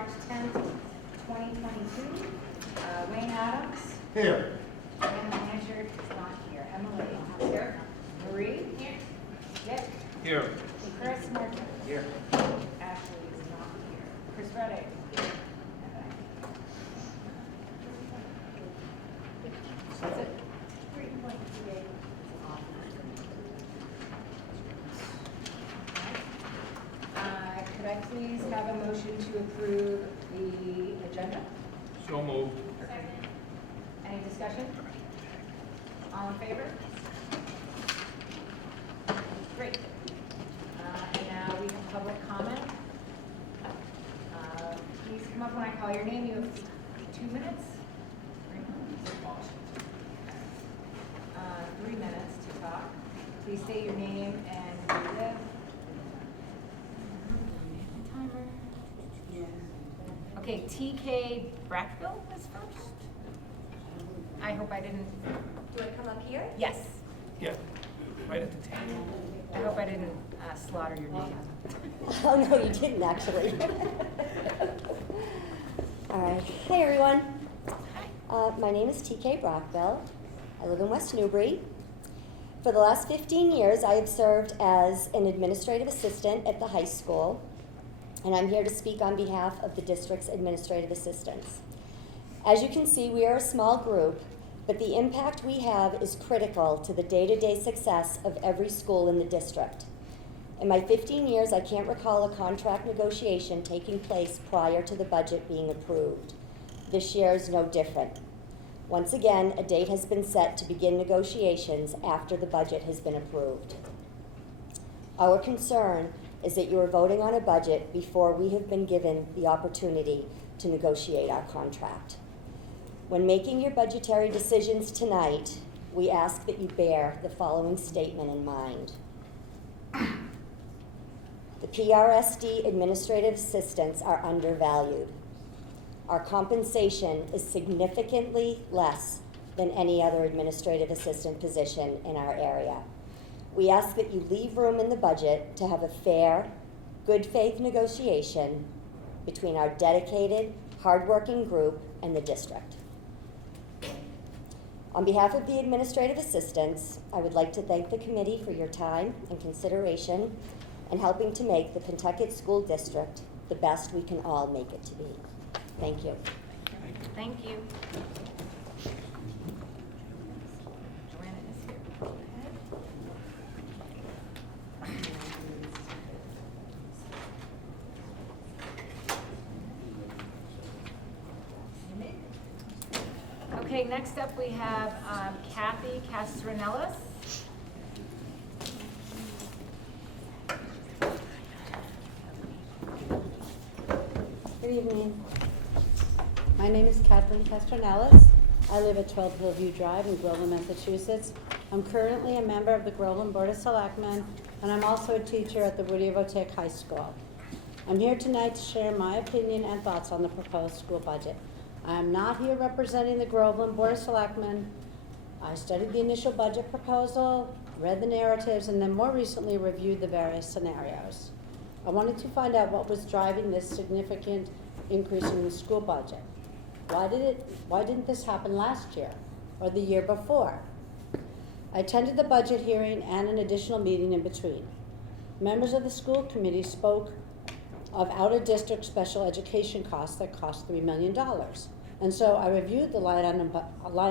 March 10th, 2022. Wayne Adams. Here. Dan Blanchard is not here. Emily here. Marie. Here. Dick. Here. And Chris Martin. Here. Ashley is not here. Chris Reddick. That's it. 3.28. Could I please have a motion to approve the agenda? So moved. Any discussion? All in favor? Great. And now we have public comment. Please come up when I call your name. You have 2 minutes. 3 minutes to talk. Please state your name and where you live. Timer. Okay, TK Brackville is first. I hope I didn't. Do I come up here? Yes. Yeah, right at the table. I hope I didn't slaughter your name. Oh, no, you didn't actually. All right. Hey, everyone. My name is TK Brockville. I live in West Newbury. For the last 15 years, I have served as an administrative assistant at the high school, and I'm here to speak on behalf of the district's administrative assistants. As you can see, we are a small group, but the impact we have is critical to the day-to-day success of every school in the district. In my 15 years, I can't recall a contract negotiation taking place prior to the budget being approved. This year is no different. Once again, a date has been set to begin negotiations after the budget has been approved. Our concern is that you are voting on a budget before we have been given the opportunity to negotiate our contract. When making your budgetary decisions tonight, we ask that you bear the following statement in mind. The PRSD administrative assistants are undervalued. Our compensation is significantly less than any other administrative assistant position in our area. We ask that you leave room in the budget to have a fair, good faith negotiation between our dedicated, hardworking group and the district. On behalf of the administrative assistants, I would like to thank the committee for your time and consideration in helping to make the Pentucket School District the best we can all make it to be. Thank you. Thank you. Joanna is here. Go ahead. Okay, next up we have Kathy Castronellis. Good evening. My name is Kathleen Castronellis. I live at 12 Hillview Drive in Groveland, Massachusetts. I'm currently a member of the Groveland Board of Selectmen, and I'm also a teacher at the Whittier Votek High School. I'm here tonight to share my opinion and thoughts on the proposed school budget. I am not here representing the Groveland Board of Selectmen. I studied the initial budget proposal, read the narratives, and then more recently reviewed the various scenarios. I wanted to find out what was driving this significant increase in the school budget. Why didn't this happen last year or the year before? I attended the budget hearing and an additional meeting in between. Members of the school committee spoke of out-of-district special education costs that cost $3 million. And so I reviewed the line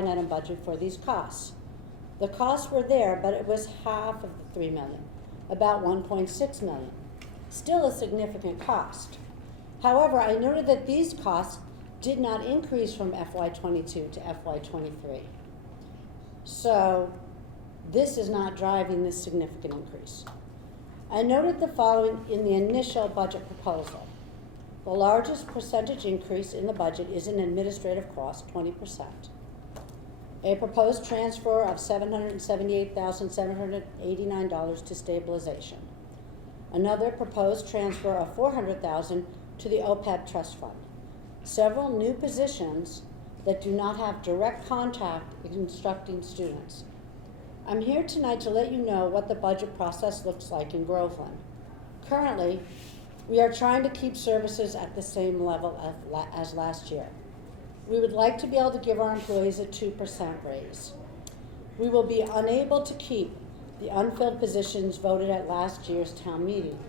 item budget for these costs. The costs were there, but it was half of the $3 million, about $1.6 million. Still a significant cost. However, I noted that these costs did not increase from FY22 to FY23. So this is not driving this significant increase. I noted the following in the initial budget proposal. The largest percentage increase in the budget is in administrative costs, 20%. A proposed transfer of $778,789 to stabilization. Another proposed transfer of $400,000 to the OPEB trust fund. Several new positions that do not have direct contact with instructing students. I'm here tonight to let you know what the budget process looks like in Groveland. Currently, We are trying to keep services at the same level as last year. We would like to be able to give our employees a 2% raise. We will be unable to keep the unfilled positions voted at last year's town meeting.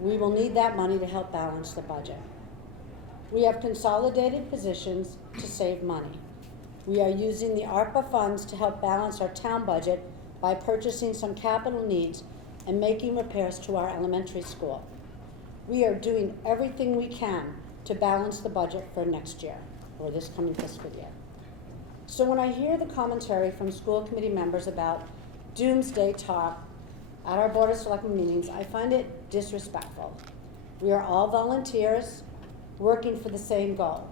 We will need that money to help balance the budget. We have consolidated positions to save money. We are using the ARPA funds to help balance our town budget by purchasing some capital needs and making repairs to our elementary school. We are doing everything we can to balance the budget for next year, or this coming fiscal year. So when I hear the commentary from school committee members about doomsday talk at our Board of Selectmen meetings, I find it disrespectful. We are all volunteers working for the same goal,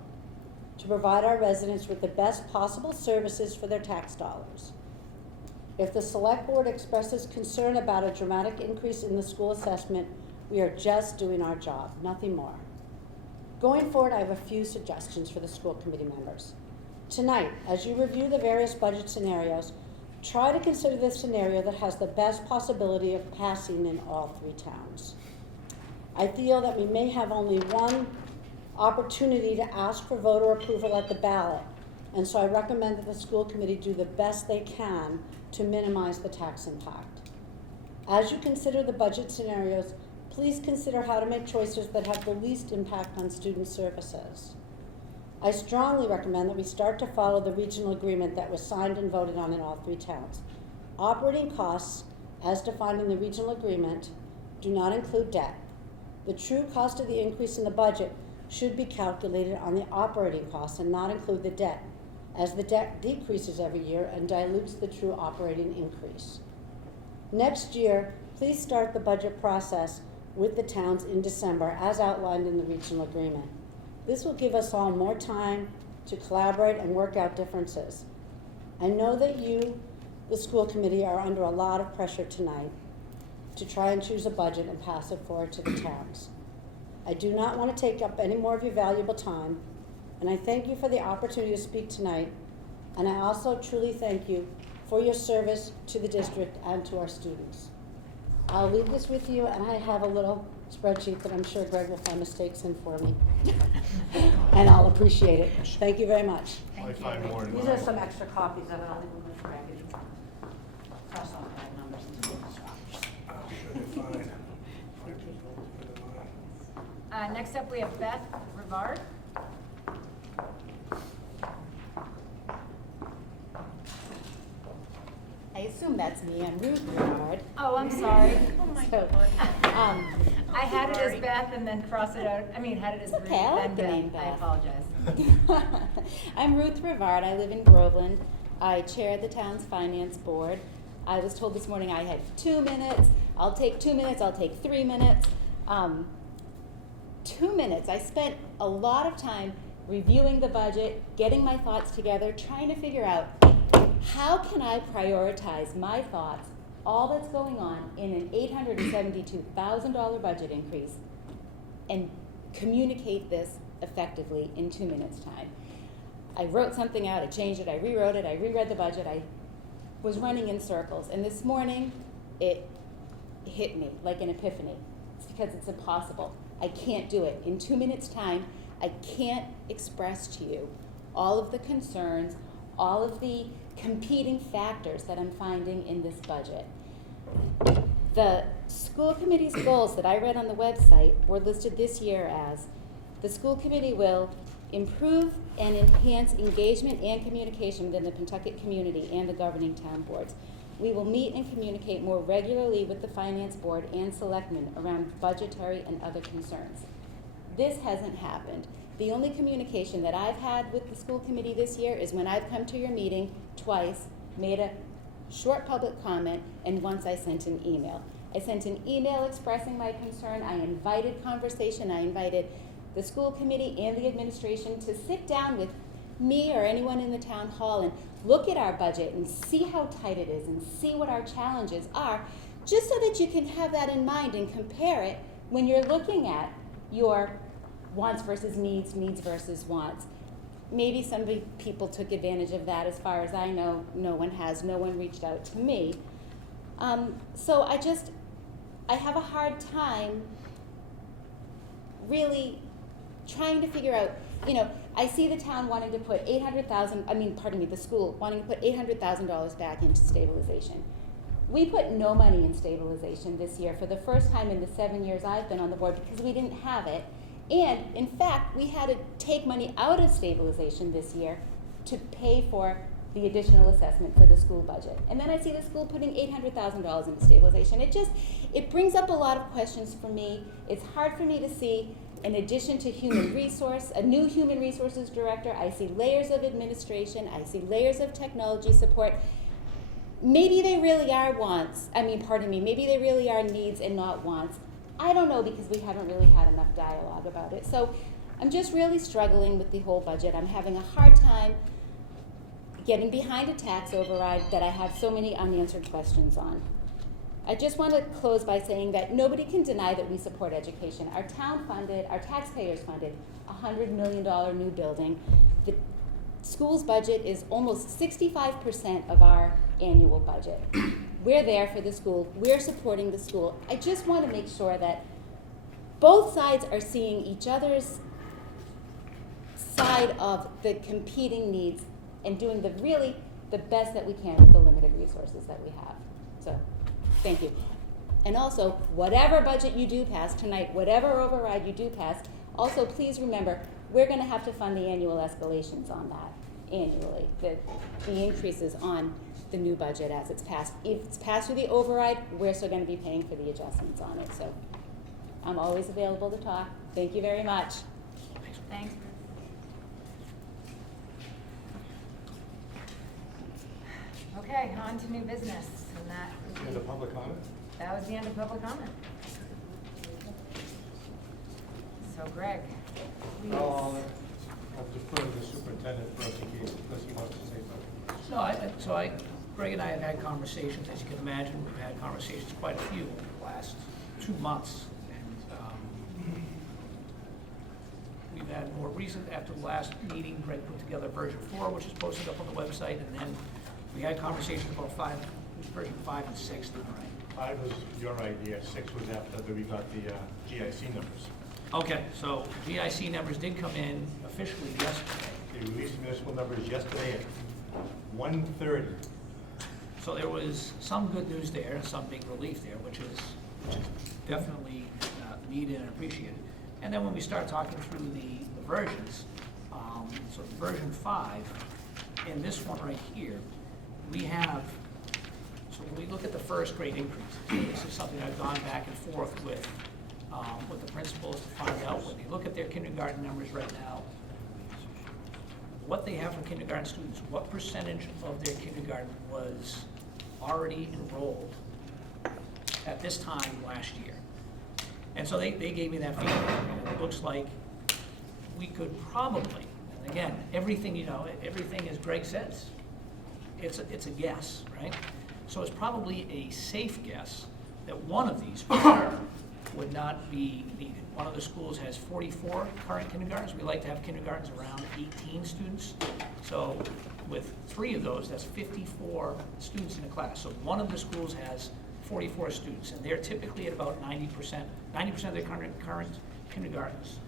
to provide our residents with the best possible services for their tax dollars. If the select board expresses concern about a dramatic increase in the school assessment, we are just doing our job, nothing more. Going forward, I have a few suggestions for the school committee members. Tonight, as you review the various budget scenarios, try to consider the scenario that has the best possibility of passing in all 3 towns. I feel that we may have only one opportunity to ask for voter approval at the ballot, and so I recommend that the school committee do the best they can to minimize the tax impact. As you consider the budget scenarios, please consider how to make choices that have the least impact on student services. I strongly recommend that we start to follow the regional agreement that was signed and voted on in all 3 towns. Operating costs, as defined in the regional agreement, do not include debt. The true cost of the increase in the budget should be calculated on the operating costs and not include the debt, as the debt decreases every year and dilutes the true operating increase. Next year, please start the budget process with the towns in December, as outlined in the regional agreement. This will give us all more time to collaborate and work out differences. I know that you, the school committee, are under a lot of pressure tonight to try and choose a budget and pass it forward to the towns. I do not want to take up any more of your valuable time, and I thank you for the opportunity to speak tonight, and I also truly thank you for your service to the district and to our students. I'll leave this with you, and I have a little spreadsheet that I'm sure Greg will find mistakes in for me, and I'll appreciate it. Thank you very much. I find more in These mine. are some extra copies of it. I'll leave them with Greg and cross off that numbers and do the swap. Should be fine. Next up, we have Beth Rivard. I assume that's me. I'm Ruth Bernard. Oh, I'm sorry. So, I had it as Beth and then cross it out, had it as It's Ruth, okay, I then like the name Beth. I Beth. apologize. I'm Ruth Rivard. I live in Groveland. I chair the town's finance board. I was told this morning I had 2 minutes. I'll take 2 minutes. I'll take 3 minutes. 2 minutes. I spent a lot of time reviewing the budget, getting my thoughts together, trying to figure out how can I prioritize my thoughts, all that's going on in an $872,000 budget increase, and communicate this effectively in 2 minutes' time. I wrote something out, I changed it, I rewrote it, I reread the budget, I was running in circles, and this morning it hit me like an epiphany. It's because it's impossible. I can't do it. In 2 minutes' time, I can't express to you all of the concerns, all of the competing factors that I'm finding in this budget. The school committee's goals that I read on the website were listed this year as: the school committee will improve and enhance engagement and communication within the Pentucket community and the governing town boards. We will meet and communicate more regularly with the finance board and selectmen around budgetary and other concerns. This hasn't happened. The only communication that I've had with the school committee this year is when I've come to your meeting twice, made a short public comment, and once I sent an email. I sent an email expressing my concern. I invited conversation. I invited the school committee and the administration to sit down with me or anyone in the town hall and look at our budget and see how tight it is and see what our challenges are, just so that you can have that in mind and compare it when you're looking at your wants versus needs, needs versus wants. Maybe some people took advantage of that. As far as I know, no one has. No one reached out to me. So I have a hard time really trying to figure out, you know, I see the town wanting to put the school wanting to put $800,000 back into stabilization. We put no money in stabilization this year for the first time in the 7 years I've been on the board because we didn't have it. And in fact, we had to take money out of stabilization this year to pay for the additional assessment for the school budget. And then I see the school putting $800,000 into stabilization. It brings up a lot of questions for me. It's hard for me to see, in addition to a new human resources director, I see layers of administration, I see layers of technology support. Maybe they really are maybe they really are needs and not wants. I don't know, because we haven't really had enough dialogue about it. So I'm just really struggling with the whole budget. I'm having a hard time getting behind a tax override that I have so many unanswered questions on. I just want to close by saying that nobody can deny that we support education. Our taxpayers funded a $100 million new building. The school's budget is almost 65% of our annual budget. We're there for the school. We're supporting the school. I just want to make sure that both sides are seeing each other's side of the competing needs and doing the best that we can with the limited resources that we have. So, thank you. And also, whatever budget you do pass tonight, whatever override you do pass, also please remember, we're going to have to fund the annual escalations on that annually, the increases on the new budget as it's passed. If it's passed through the override, we're still going to be paying for the adjustments on it. So I'm always available to talk. Thank you very much. Thanks. Okay, on to new business, and End of public comment? that was the end of public comment. So Greg, please. I'll defer to the superintendent first in case, unless he wants to say something. No, Greg and I have had conversations, as you can imagine, we've had conversations, quite a few over the last 2 months. And we've had more recent, after the last meeting, Greg put together version 4, which is posted up on the website, and then we had conversations about version 5 and 6 now, right? 5 was your idea, 6 was after we got the GIC numbers. Okay, so GIC numbers did come in officially yesterday. They released municipal numbers yesterday at 1:30. So there was some good news there, and some big relief there, which is definitely needed and appreciated. And then when we start talking through the versions, so version 5, in this one right here, we have, so when we look at the first grade increase, this is something I've gone back and forth with the principals to find out, when they look at their kindergarten numbers right now, what they have for kindergarten students, what percentage of their kindergarten was already enrolled at this time last year. And so they gave me that feedback, and it looks like we could probably, and again, everything, everything as Greg says, it's a guess, right? So it's probably a safe guess that one of these for sure would not be needed. One of the schools has 44 current kindergartens. We like to have kindergartens around 18 students. So with 3 of those, that's 54 students in a class. So one of the schools has 44 students, and they're typically at about 90%. 90% of their current kindergartens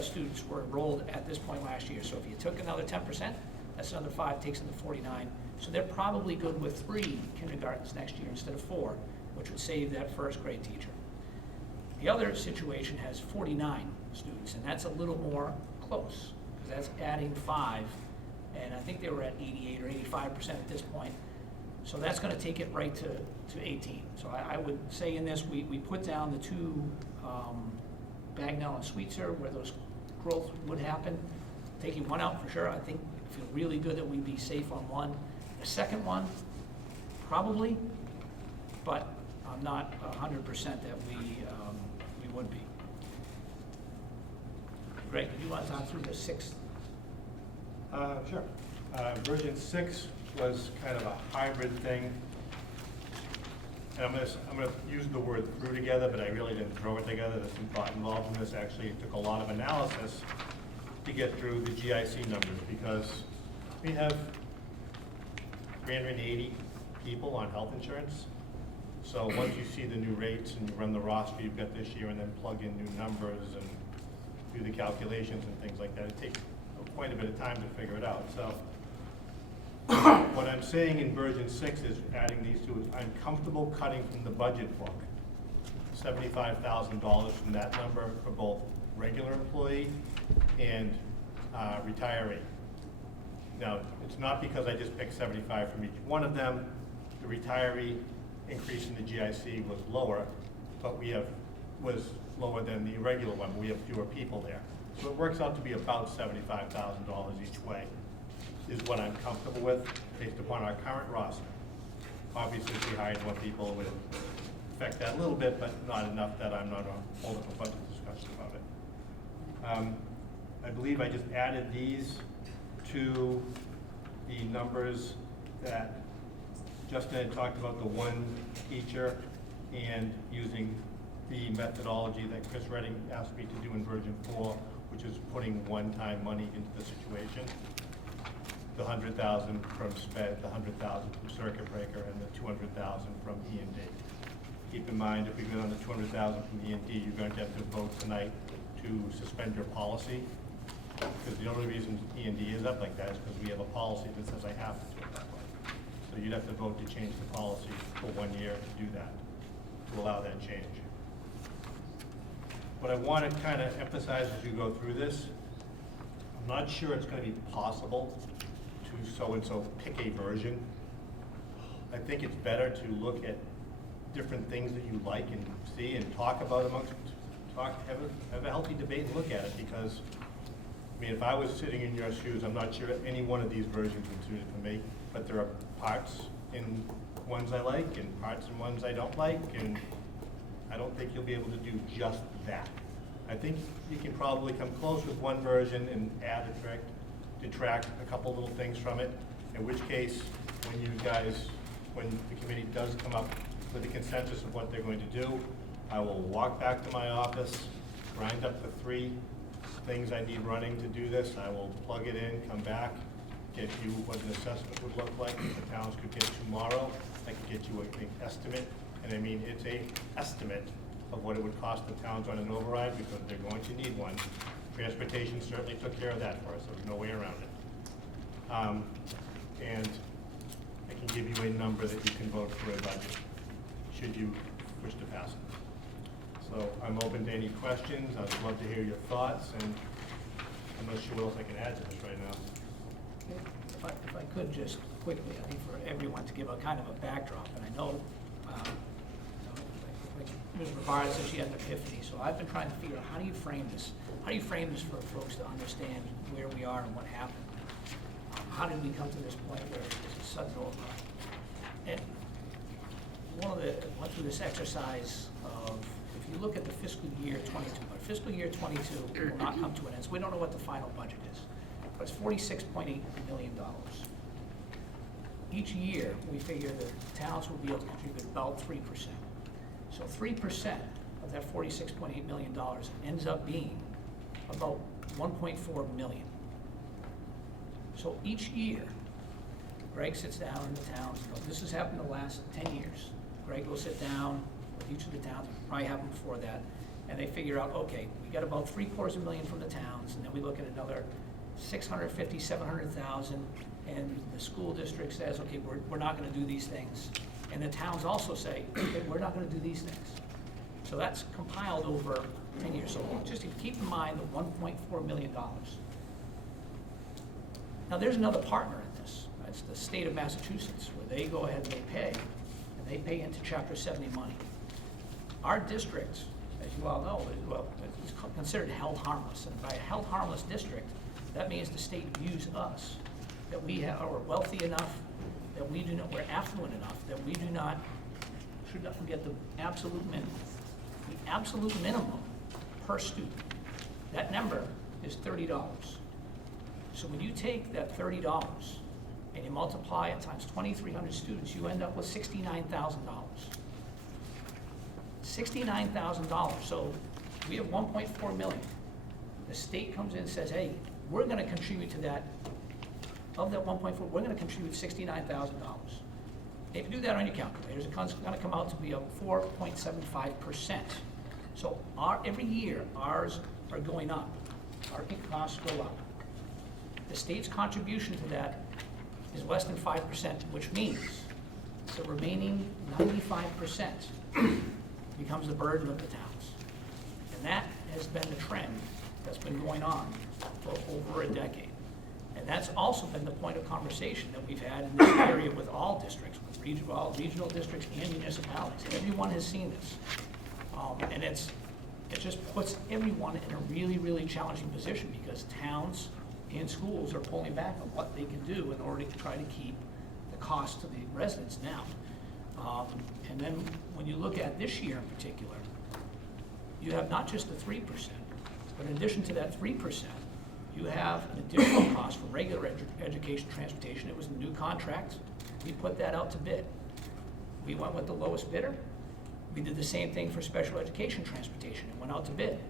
students were enrolled at this point last year. So if you took another 10%, that's another 5, takes them to 49. So they're probably good with 3 kindergartens next year instead of 4, which would save that first grade teacher. The other situation has 49 students, and that's a little more close, because that's adding 5, and I think they were at 88 or 85% at this point. So that's going to take it right to 18. So I would say in this, we put down the 2 Bagnell and Sweetser, where those growth would happen. Taking 1 out for sure, I think I feel really good that we'd be safe on 1. The second one, probably, but I'm not 100% that we would be. Greg, do you want to talk through the 6th? Sure. Version 6 was kind of a hybrid thing. And I'm gonna use the word threw together, but I really didn't throw it together. There's some thought involved in this. Actually, it took a lot of analysis to get through the GIC numbers, because we have 380 people on health insurance. So once you see the new rates and you run the roster you've got this year and then plug in new numbers, and do the calculations and things like that. It takes quite a bit of time to figure it out, so. What I'm saying in version 6 is adding these two, I'm comfortable cutting from the budget book $75,000 from that number for both regular employee and retiree. Now, it's not because I just picked 75 from each one of them. The retiree increase in the GIC was lower, but was lower than the regular one, but we have fewer people there. So it works out to be about $75,000 each way, is what I'm comfortable with based upon our current roster. Obviously, if we hired more people, it would affect that a little bit, but not enough that I'm not going to hold up a budget discussion about it. I believe I just added these to the numbers that Justin had talked about, the one teacher, and using the methodology that Chris Redding asked me to do in version 4, which is putting one-time money into the situation. The 100,000 from SPED, the 100,000 from Circuit Breaker, and the 200,000 from E&D. Keep in mind, if we go on the 200,000 from E&D, you're going to have to vote tonight to suspend your policy. Because the only reason E&D is up like that is because we have a policy that says I have to do it that way. So you'd have to vote to change the policy for 1 year to do that, to allow that change. What I want to kind of emphasize as you go through this, I'm not sure it's going to be possible to so-and-so pick a version. I think it's better to look at different things that you like and see and talk about amongst, have a healthy debate and look at it, because I mean, if I was sitting in your shoes, I'm not sure any one of these versions would suit it for me, but there are parts in ones I like and parts in ones I don't like, and I don't think you'll be able to do just that. I think you can probably come close with one version and add, detract a couple little things from it, in which case, when the committee does come up with a consensus of what they're going to do, I will walk back to my office, grind up the 3 things I need running to do this. I will plug it in, come back, get you what an assessment would look like that the towns could get tomorrow. I could get you an estimate, and I mean, it's a estimate of what it would cost the towns on an override, because they're going to need one. Transportation certainly took care of that for us. There was no way around it. And I can give you a number that you can vote for a budget, should you wish to pass it. So I'm open to any questions. I'd love to hear your thoughts, and I'm not sure what else I can add to this right now. If I could just quickly, I think for everyone to give a kind of a backdrop, and I know, like Ms. Rivard said, she had an epiphany, so I've been trying to figure out how do you frame this? How do you frame this for folks to understand where we are and what happened? How did we come to this point where it's a sudden override? And went through this exercise of, if you look at the fiscal year 22, but fiscal year 22 will not come to an end, so we don't know what the final budget is, but it's $46.8 million. Each year, we figure that towns will be able to contribute about 3%. So 3% of that $46.8 million ends up being about $1.4 million. So each year, Greg sits down in the towns, this has happened the last 10 years. Greg will sit down with each of the towns, probably happened before that, and they figure out, okay, we got about $750,000 from the towns, and then we look at another 650, 700,000, and the school district says, okay, we're not gonna do these things. And the towns also say, okay, we're not gonna do these things. So that's compiled over 10 years. So just to keep in mind the $1.4 million. Now there's another partner in this. It's the state of Massachusetts, where they go ahead and they pay, and they pay into Chapter 70 money. Our district, as you all know, is considered held harmless. And by a held harmless district, that means the state views us, that we are wealthy enough, that we do not, we're affluent enough, that we do not, should not forget the absolute minimum. The absolute minimum per student, that number is $30. So when you take that $30 and you multiply it times 2,300 students, you end up with $69,000. $69,000, so we have 1.4 million. The state comes in and says, hey, we're gonna contribute to that, of that 1.4, we're gonna contribute $69,000. If you do that on your calculators, it's gonna come out to be a 4.75%. So every year, ours are going up. parking costs go up. The state's contribution to that is less than 5%, which means the remaining 95% becomes the burden of the towns. And that has been the trend that's been going on for over a decade. And that's also been the point of conversation that we've had in this area with all districts, with all regional districts and municipalities. Everyone has seen this. And it just puts everyone in a really, really challenging position because towns and schools are pulling back on what they can do in order to try to keep the cost to the residents down. And then when you look at this year in particular, you have not just the 3%, but in addition to that 3%, you have an additional cost for regular education transportation. It was a new contract. We put that out to bid. We went with the lowest bidder. We did the same thing for special education transportation. It went out to bid.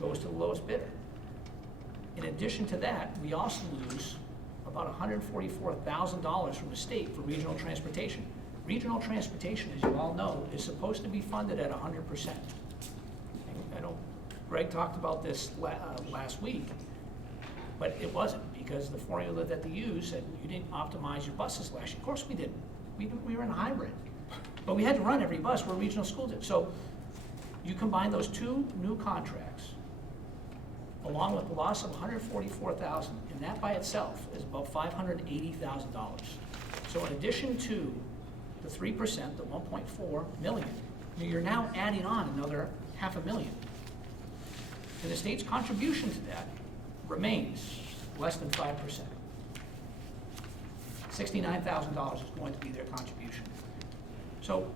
Goes to the lowest bidder. In addition to that, we also lose about $144,000 from the state for regional transportation. Regional transportation, as you all know, is supposed to be funded at 100%. I know Greg talked about this last week, but it wasn't because the formula that they used said you didn't optimize your buses last year. Of course we didn't. We were in a hybrid. But we had to run every bus where regional school did. So you combine those two new contracts along with the loss of $144,000, and that by itself is about $580,000. So in addition to the 3%, the 1.4 million, you're now adding on another $500,000. And the state's contribution to that remains less than 5%. $69,000 is going to be their contribution. So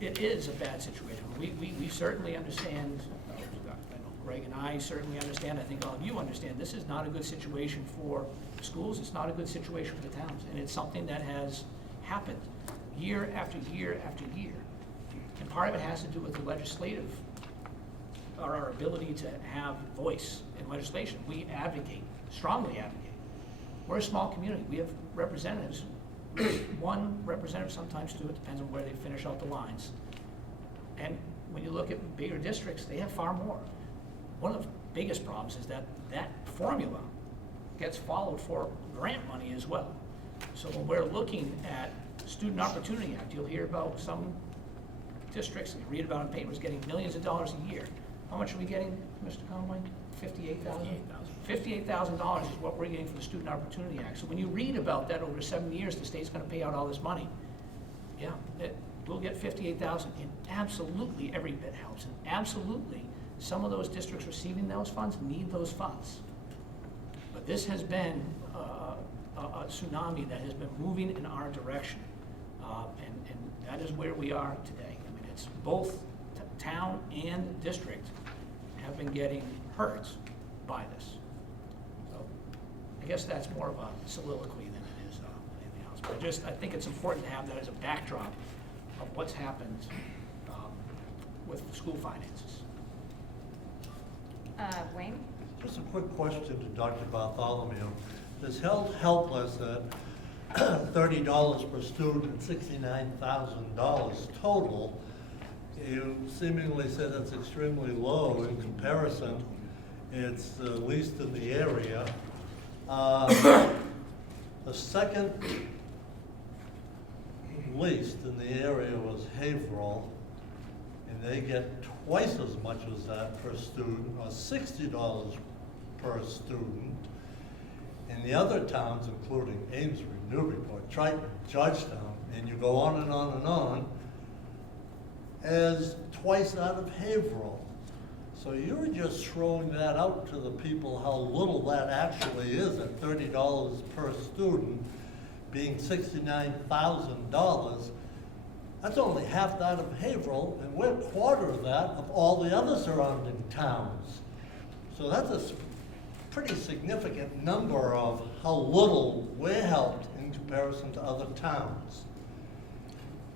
it is a bad situation. We certainly understand, I know Greg and I certainly understand, I think all of you understand, this is not a good situation for schools, it's not a good situation for the towns, and it's something that has happened year after year after year. And part of it has to do with the legislative, or our ability to have voice in legislation. We advocate, strongly advocate. We're a small community. We have representatives, one representative, sometimes two, it depends on where they finish out the lines. And when you look at bigger districts, they have far more. One of the biggest problems is that that formula gets followed for grant money as well. So when we're looking at Student Opportunity Act, you'll hear about some districts, you read about in papers, getting millions of dollars a year. How much are we getting, Mr. Conway? $58,000? $58,000 is what we're getting from the Student Opportunity Act. So when you read about that over 7 years, the state's gonna pay out all this money. Yeah, we'll get $58,000, and absolutely every bit helps, and absolutely some of those districts receiving those funds need those funds. But this has been a tsunami that has been moving in our direction, and that is where we are today. I mean, it's both town and district have been getting hurt by this. So I guess that's more of a soliloquy than it is anything else. But I think it's important to have that as a backdrop of what's happened with school finances. Wayne? Just a quick question to Dr. Bartholomew. This held helpless at $30 per student and $69,000 total. You seemingly said that's extremely low in comparison. It's the least in the area. The second least in the area was Haverhill, and they get twice as much as that per student, or $60 per student. And the other towns, including Amesbury, Newburyport, Triton, Georgetown, and you go on and on and on, as twice that of Haverhill. So you're just throwing that out to the people how little that actually is at $30 per student, being $69,000. That's only half that of Haverhill, and we're a quarter of that of all the other surrounding towns. So that's a pretty significant number of how little we're helped in comparison to other towns.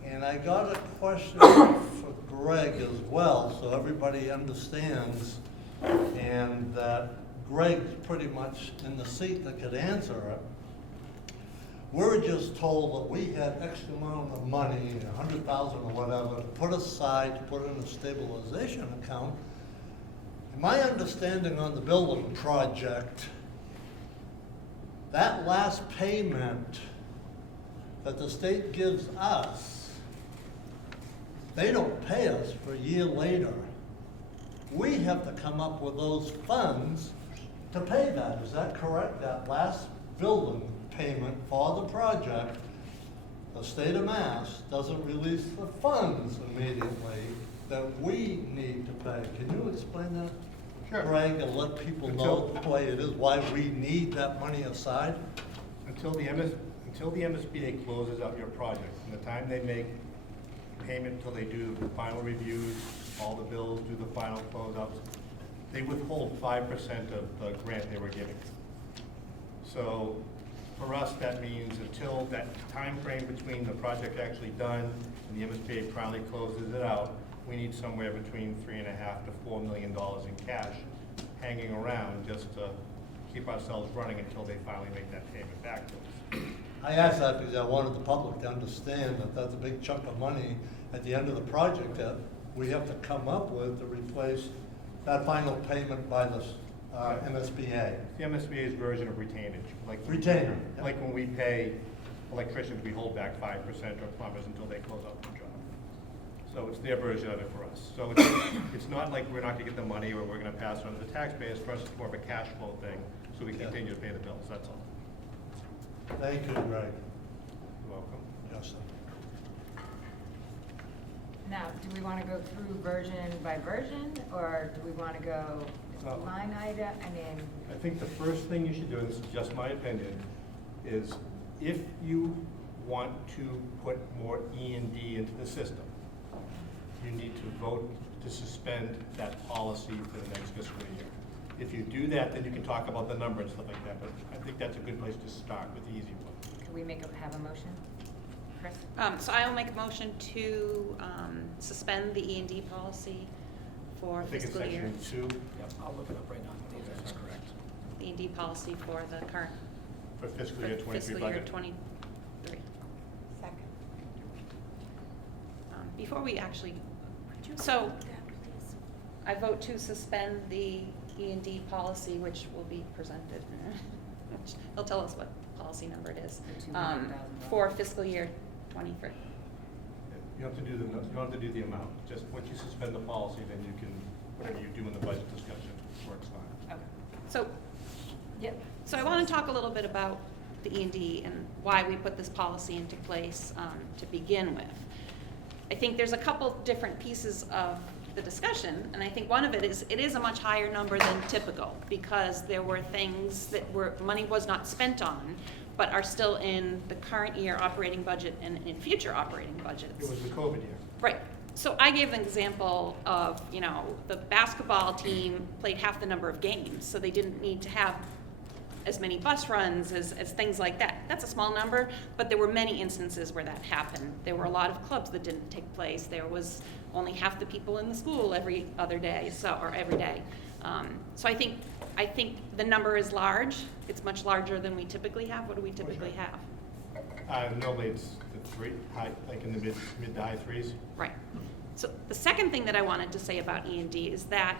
And I got a question for Greg as well, so everybody understands, and that Greg's pretty much in the seat that could answer it. We're just told that we had X amount of money, 100,000 or whatever, to put aside, to put in a stabilization account. My understanding on the building project, that last payment that the state gives us, they don't pay us for a year later. We have to come up with those funds to pay that. Is that correct? That last building payment for the project, the state of Mass doesn't release the funds immediately that we need to pay. Can you explain that, Sure. Greg, and let people know the way it is, why we need that money aside? Until the MSBA closes out your project, from the time they make payment until they do the final reviews, all the bills, do the final closeouts, they withhold 5% of the grant they were giving. So for us, that means until that time frame between the project actually done and the MSBA finally closes it out, we need somewhere between $3.5 to $4 million in cash hanging around just to keep ourselves running until they finally make that payment back to us. I asked that because I wanted the public to understand that that's a big chunk of money at the end of the project that we have to come up with to replace that final payment by the MSBA. The MSBA's version of retainage, like. Retainer. Like when we pay electricians, we hold back 5% or plumbers until they close out the job. So it's their version of it for us. So it's not like we're not gonna get the money or we're gonna pass it on to the taxpayers. For us, it's more of a cash flow thing, so we continue to pay the bills, that's all. Thank you, Greg. You're welcome. Yes, sir. Now, do we want to go through version by version, or do we want to go line item? I mean, I think the first thing you should do, and this is just my opinion, is if you want to put more E&D into the system, you need to vote to suspend that policy for the next fiscal year. If you do that, then you can talk about the number and stuff like that, but I think that's a good place to start with the easy one. could we have a motion? Chris? So I will make a motion to suspend the E&D policy for I think it's fiscal year. section 2 Yep, I'll look it up right now, I believe that's correct. E&D policy for the current for fiscal year 23 fiscal year budget. 23. Second. Before we actually, so I vote to suspend the E&D policy, which will be presented. They'll tell us what policy number it is, The $200,000. for fiscal year 23. You don't have to do the amount, just once you suspend the policy, then you can, whatever you do in the budget discussion works fine. Okay. So, Yep. so I want to talk a little bit about the E&D and why we put this policy into place to begin with. I think there's a couple different pieces of the discussion, and I think one of it is a much higher number than typical, because there were things that money was not spent on, but are still in the current year operating budget and in future operating budgets. It was the COVID year. Right. So I gave an example of, the basketball team played half the number of games, so they didn't need to have as many bus runs as things like that. That's a small number, but there were many instances where that happened. There were a lot of clubs that didn't take place. There was only half the people in the school every other day, or every day. So I think the number is large. It's much larger than we typically have. What do we typically have? Normally it's the like in the mid to high threes. Right. So the second thing that I wanted to say about E&D is that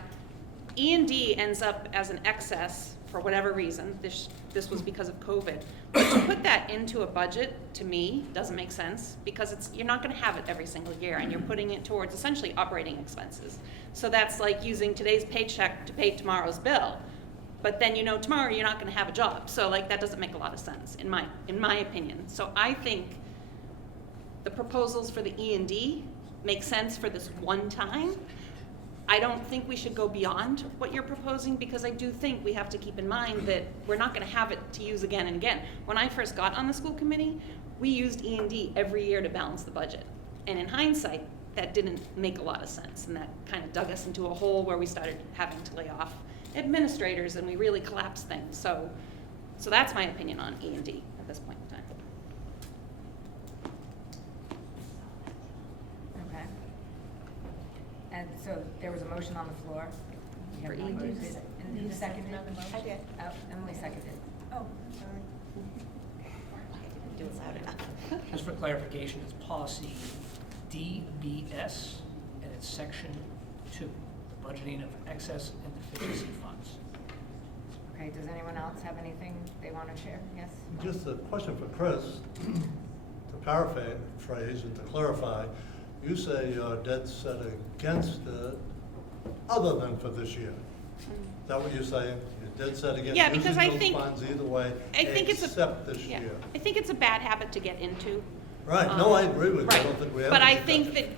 E&D ends up as an excess for whatever reason. This was because of COVID. But to put that into a budget, to me, doesn't make sense, because you're not going to have it every single year, and you're putting it towards essentially operating expenses. So that's like using today's paycheck to pay tomorrow's bill. But then tomorrow you're not going to have a job. So that doesn't make a lot of sense in my opinion. So I think the proposals for the E&D make sense for this one time. I don't think we should go beyond what you're proposing, because I do think we have to keep in mind that we're not going to have it to use again and again. When I first got on the school committee, we used E&D every year to balance the budget. And in hindsight, that didn't make a lot of sense, and that kind of dug us into a hole where we started having to lay off administrators, and we really collapsed things. So that's my opinion on E&D at this point in time. Okay. And so there was a motion on the floor. For And E&D. who seconded? I did. Oh, Emily seconded. Oh, sorry. Do it loud enough. Just for clarification, it's policy DBS, and it's section 2, the budgeting of excess and deficiency funds. Okay, does anyone else have anything they want to share? Yes? Just a question for Chris, to paraphrase and to clarify, you say you're dead set against it, other than for this year. Is that what you're saying? You're dead set against Yeah, because I using think- those funds either way, I think it's a- except this Yeah, year? I think it's a bad habit to get into. Right, no, I agree with you, I Right. don't think we have. But to I do think that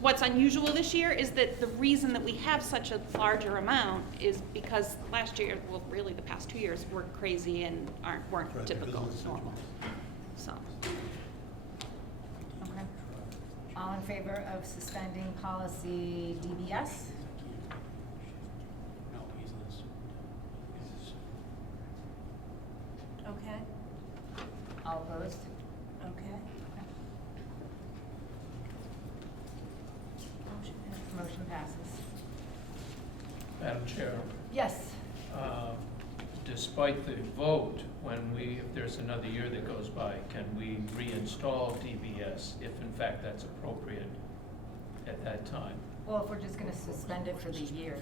what's unusual this year is that the reason that we have such a larger amount is because last year, well, really the past 2 years were crazy and weren't Right, because typical, of the normal. So, Okay. All in favor of suspending policy DBS? Okay, All opposed? okay. Motion passes. Madam Chair, Yes. despite the vote, if there's another year that goes by, can we reinstall DBS if in fact that's appropriate at that time? Well, if we're just gonna suspend it for the year,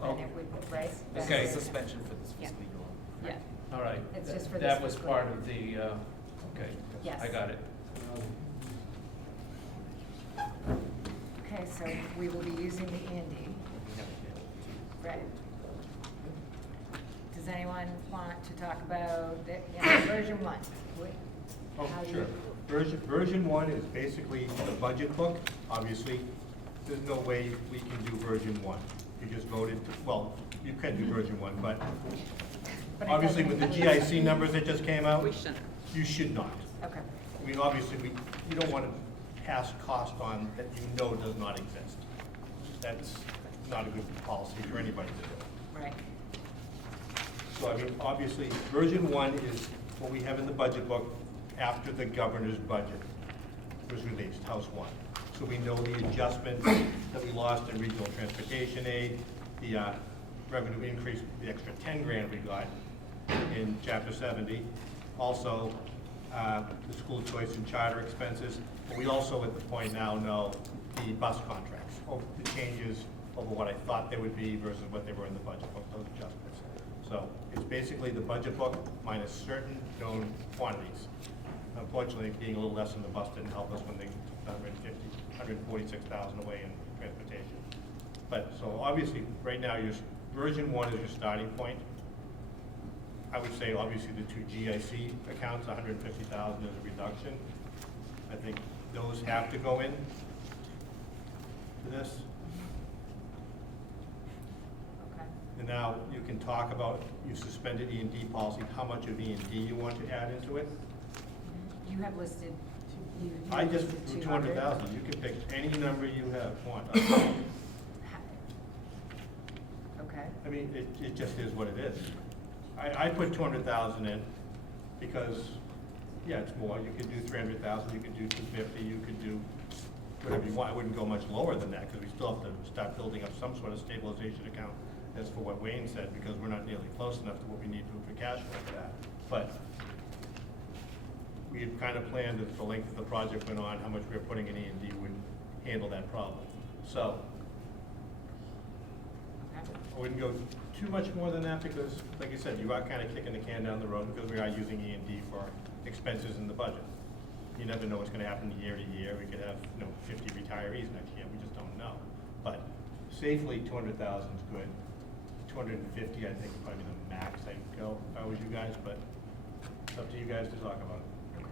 then it would, right? That's Okay. it. Suspension for this Yeah. fiscal year. Yeah, All right. It's just for That this was fiscal part year. of the, okay. Yes. I got it. okay, so we will be using the E&D. Right. Does anyone want to talk about version 1? Oh, How do sure. you- Version 1 is basically the budget book. Obviously, there's no way we can do version 1. You just voted, well, you can do version 1, but But it obviously doesn't with the include- GIC numbers that just came out, we shouldn't. you should not. Okay, I mean, obviously, you don't want to pass cost on that you know does not exist. That's not a good policy for anybody to do. right. So, I mean, obviously, version 1 is what we have in the budget book after the governor's budget was released, House 1. So we know the adjustments that we lost in regional transportation aid, the revenue increase, the extra 10 grand we got in Chapter 70. Also, the school choice and charter expenses. But we also, at the point now, know the bus contracts, or the changes over what I thought they would be versus what they were in the budget book, those adjustments. So it's basically the budget book minus certain known quantities. Unfortunately, being a little less in the bus didn't help us when they took 146,000 away in transportation. But, so obviously, right now, version 1 is your starting point. I would say, obviously, the 2 GIC accounts, 150,000 is a reduction. I think those have to go in to this. Okay. And now you can talk about, you suspended E&D policy, how much of E&D you want to add into it. You have listed, you I just listed threw 200. 200,000, you can pick any number you want. Okay, I mean, it just is what it is. I put 200,000 in because, yeah, it's more, you could do 300,000, you could do 250, you could do whatever you want. I wouldn't go much lower than that because we still have to start building up some sort of stabilization account. As for what Wayne said, because we're not nearly close enough to what we need for cash flow for that. But we had kind of planned as the length of the project went on, how much we were putting in E&D would handle that problem. So okay. I wouldn't go too much more than that because, like I said, you are kind of kicking the can down the road because we are using E&D for expenses in the budget. You never know what's going to happen year to year. We could have, 50 retirees next year. We just don't know. But safely, 200,000 is good. 250, I think, would probably be the max I'd go if I was you guys, but it's up to you guys to talk about it. Okay.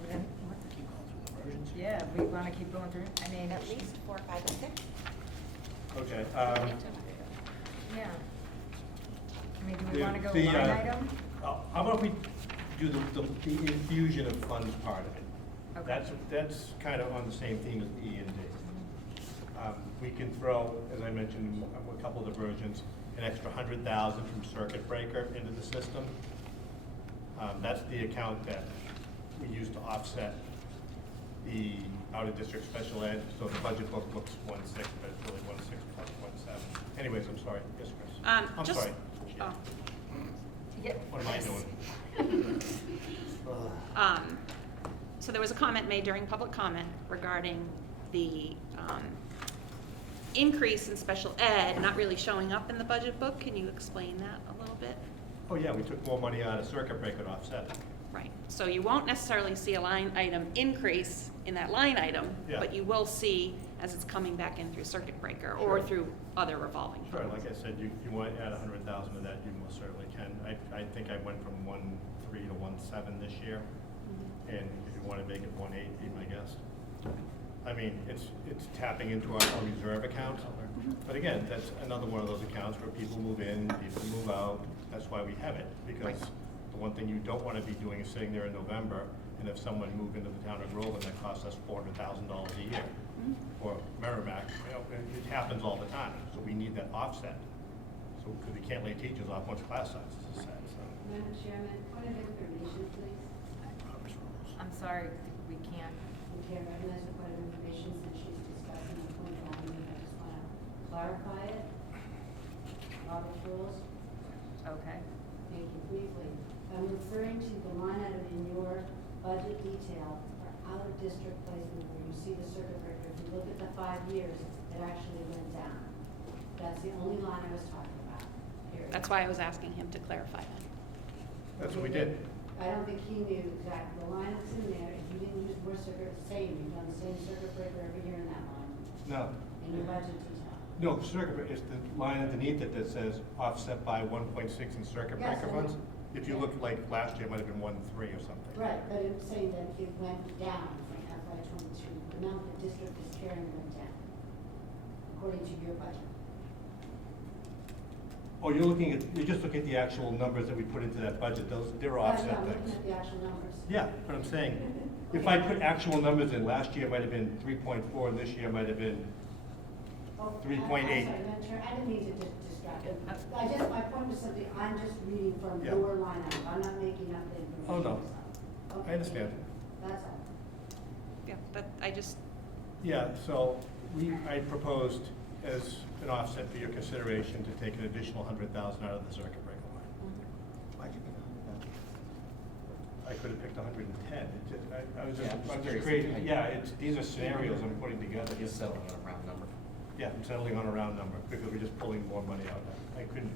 We're gonna- Keep going through the versions. Yeah, we want to keep going through, I mean, At least 4, 5, and 6. Okay. yeah. I mean, do we The- want to go the, line item? How about we do the infusion of funds part of it? Okay. That's kind of on the same theme as E&D. We can throw, as I mentioned, a couple of the versions, an extra 100,000 from circuit breaker into the system. That's the account that we use to offset the out-of-district special ed. So the budget book looks 1.6, but it's really 1.6 plus 1.7. Anyways, I'm sorry. Yes, Chris. I'm Just- sorry. Oh. Yeah. What am I doing? So there was a comment made during public comment regarding the increase in special ed not really showing up in the budget book. Can you explain that a little bit? Oh, yeah, we took more money out of circuit breaker to offset it. Right, so you won't necessarily see a line item increase in that line item, Yeah. but you will see as it's coming back in through circuit breaker or Sure. through other revolving Sure, funds. like I said, you want to add 100,000 to that, you most certainly can. I think I went from 1.3 to 1.7 this year, and if you want to make it 1.8, be my guess. I mean, it's tapping into our reserve account, but again, that's another one of those accounts where people move in, people move out. That's why we have it, because the one thing you don't want to be doing is sitting there in November, and if someone moved into the town of Groveland, that costs us $400,000 a year. Or Merrimack, it happens all the time, so we need that offset. So, because we can't lay teachers off once class sizes is set, so. Madam Chairman, point of information, please. I'm sorry, we can't. We can't recognize the point of information since she's discussing the point of value. I just want to clarify it. Robert's rules. Okay. Thank you. Briefly, I'm referring to the line item in your budget detail for out-of-district placement where you see the circuit breaker. If you look at the 5 years, it actually went down. That's the only line I was talking about, period. That's why I was asking him to clarify that. That's what we did. I don't think he knew exactly the line that's in there. If you didn't use more circuit, you've done the same circuit breaker every year in that line, No, in your budget detail. no, circuit breaker, it's the line underneath it that says offset by 1.6 in circuit Yes, breaker I know. funds. If you look like last year, it might have been 1.3 or something. Right, but I'm saying that it went down from FY '22. The amount the district is carrying went down, according to your budget. Oh, you're just looking at the actual numbers that we put into that budget, they're I'm offset looking things. at the actual numbers. Yeah, but I'm saying, if I put actual numbers in, last year it might have been 3.4, and this year it might have been Oh, 3.8. I'm sorry, Madam Chair, I didn't mean to distract you. My point was simply, I'm just reading from Yeah. your line item. I'm not making up the information. Oh, no. myself. Okay, I understand. That's all. Yeah, but I just, Yeah, so I proposed as an offset for your consideration to take an additional 100,000 out of the circuit breaker line. Why'd you pick 100,000? I could have picked 110. I was just, Yeah, I'm very just crazy. simple. Yeah, these are scenarios I'm putting together. You're settling on a round number. Yeah, I'm settling on a round number because we're just pulling more money out. I couldn't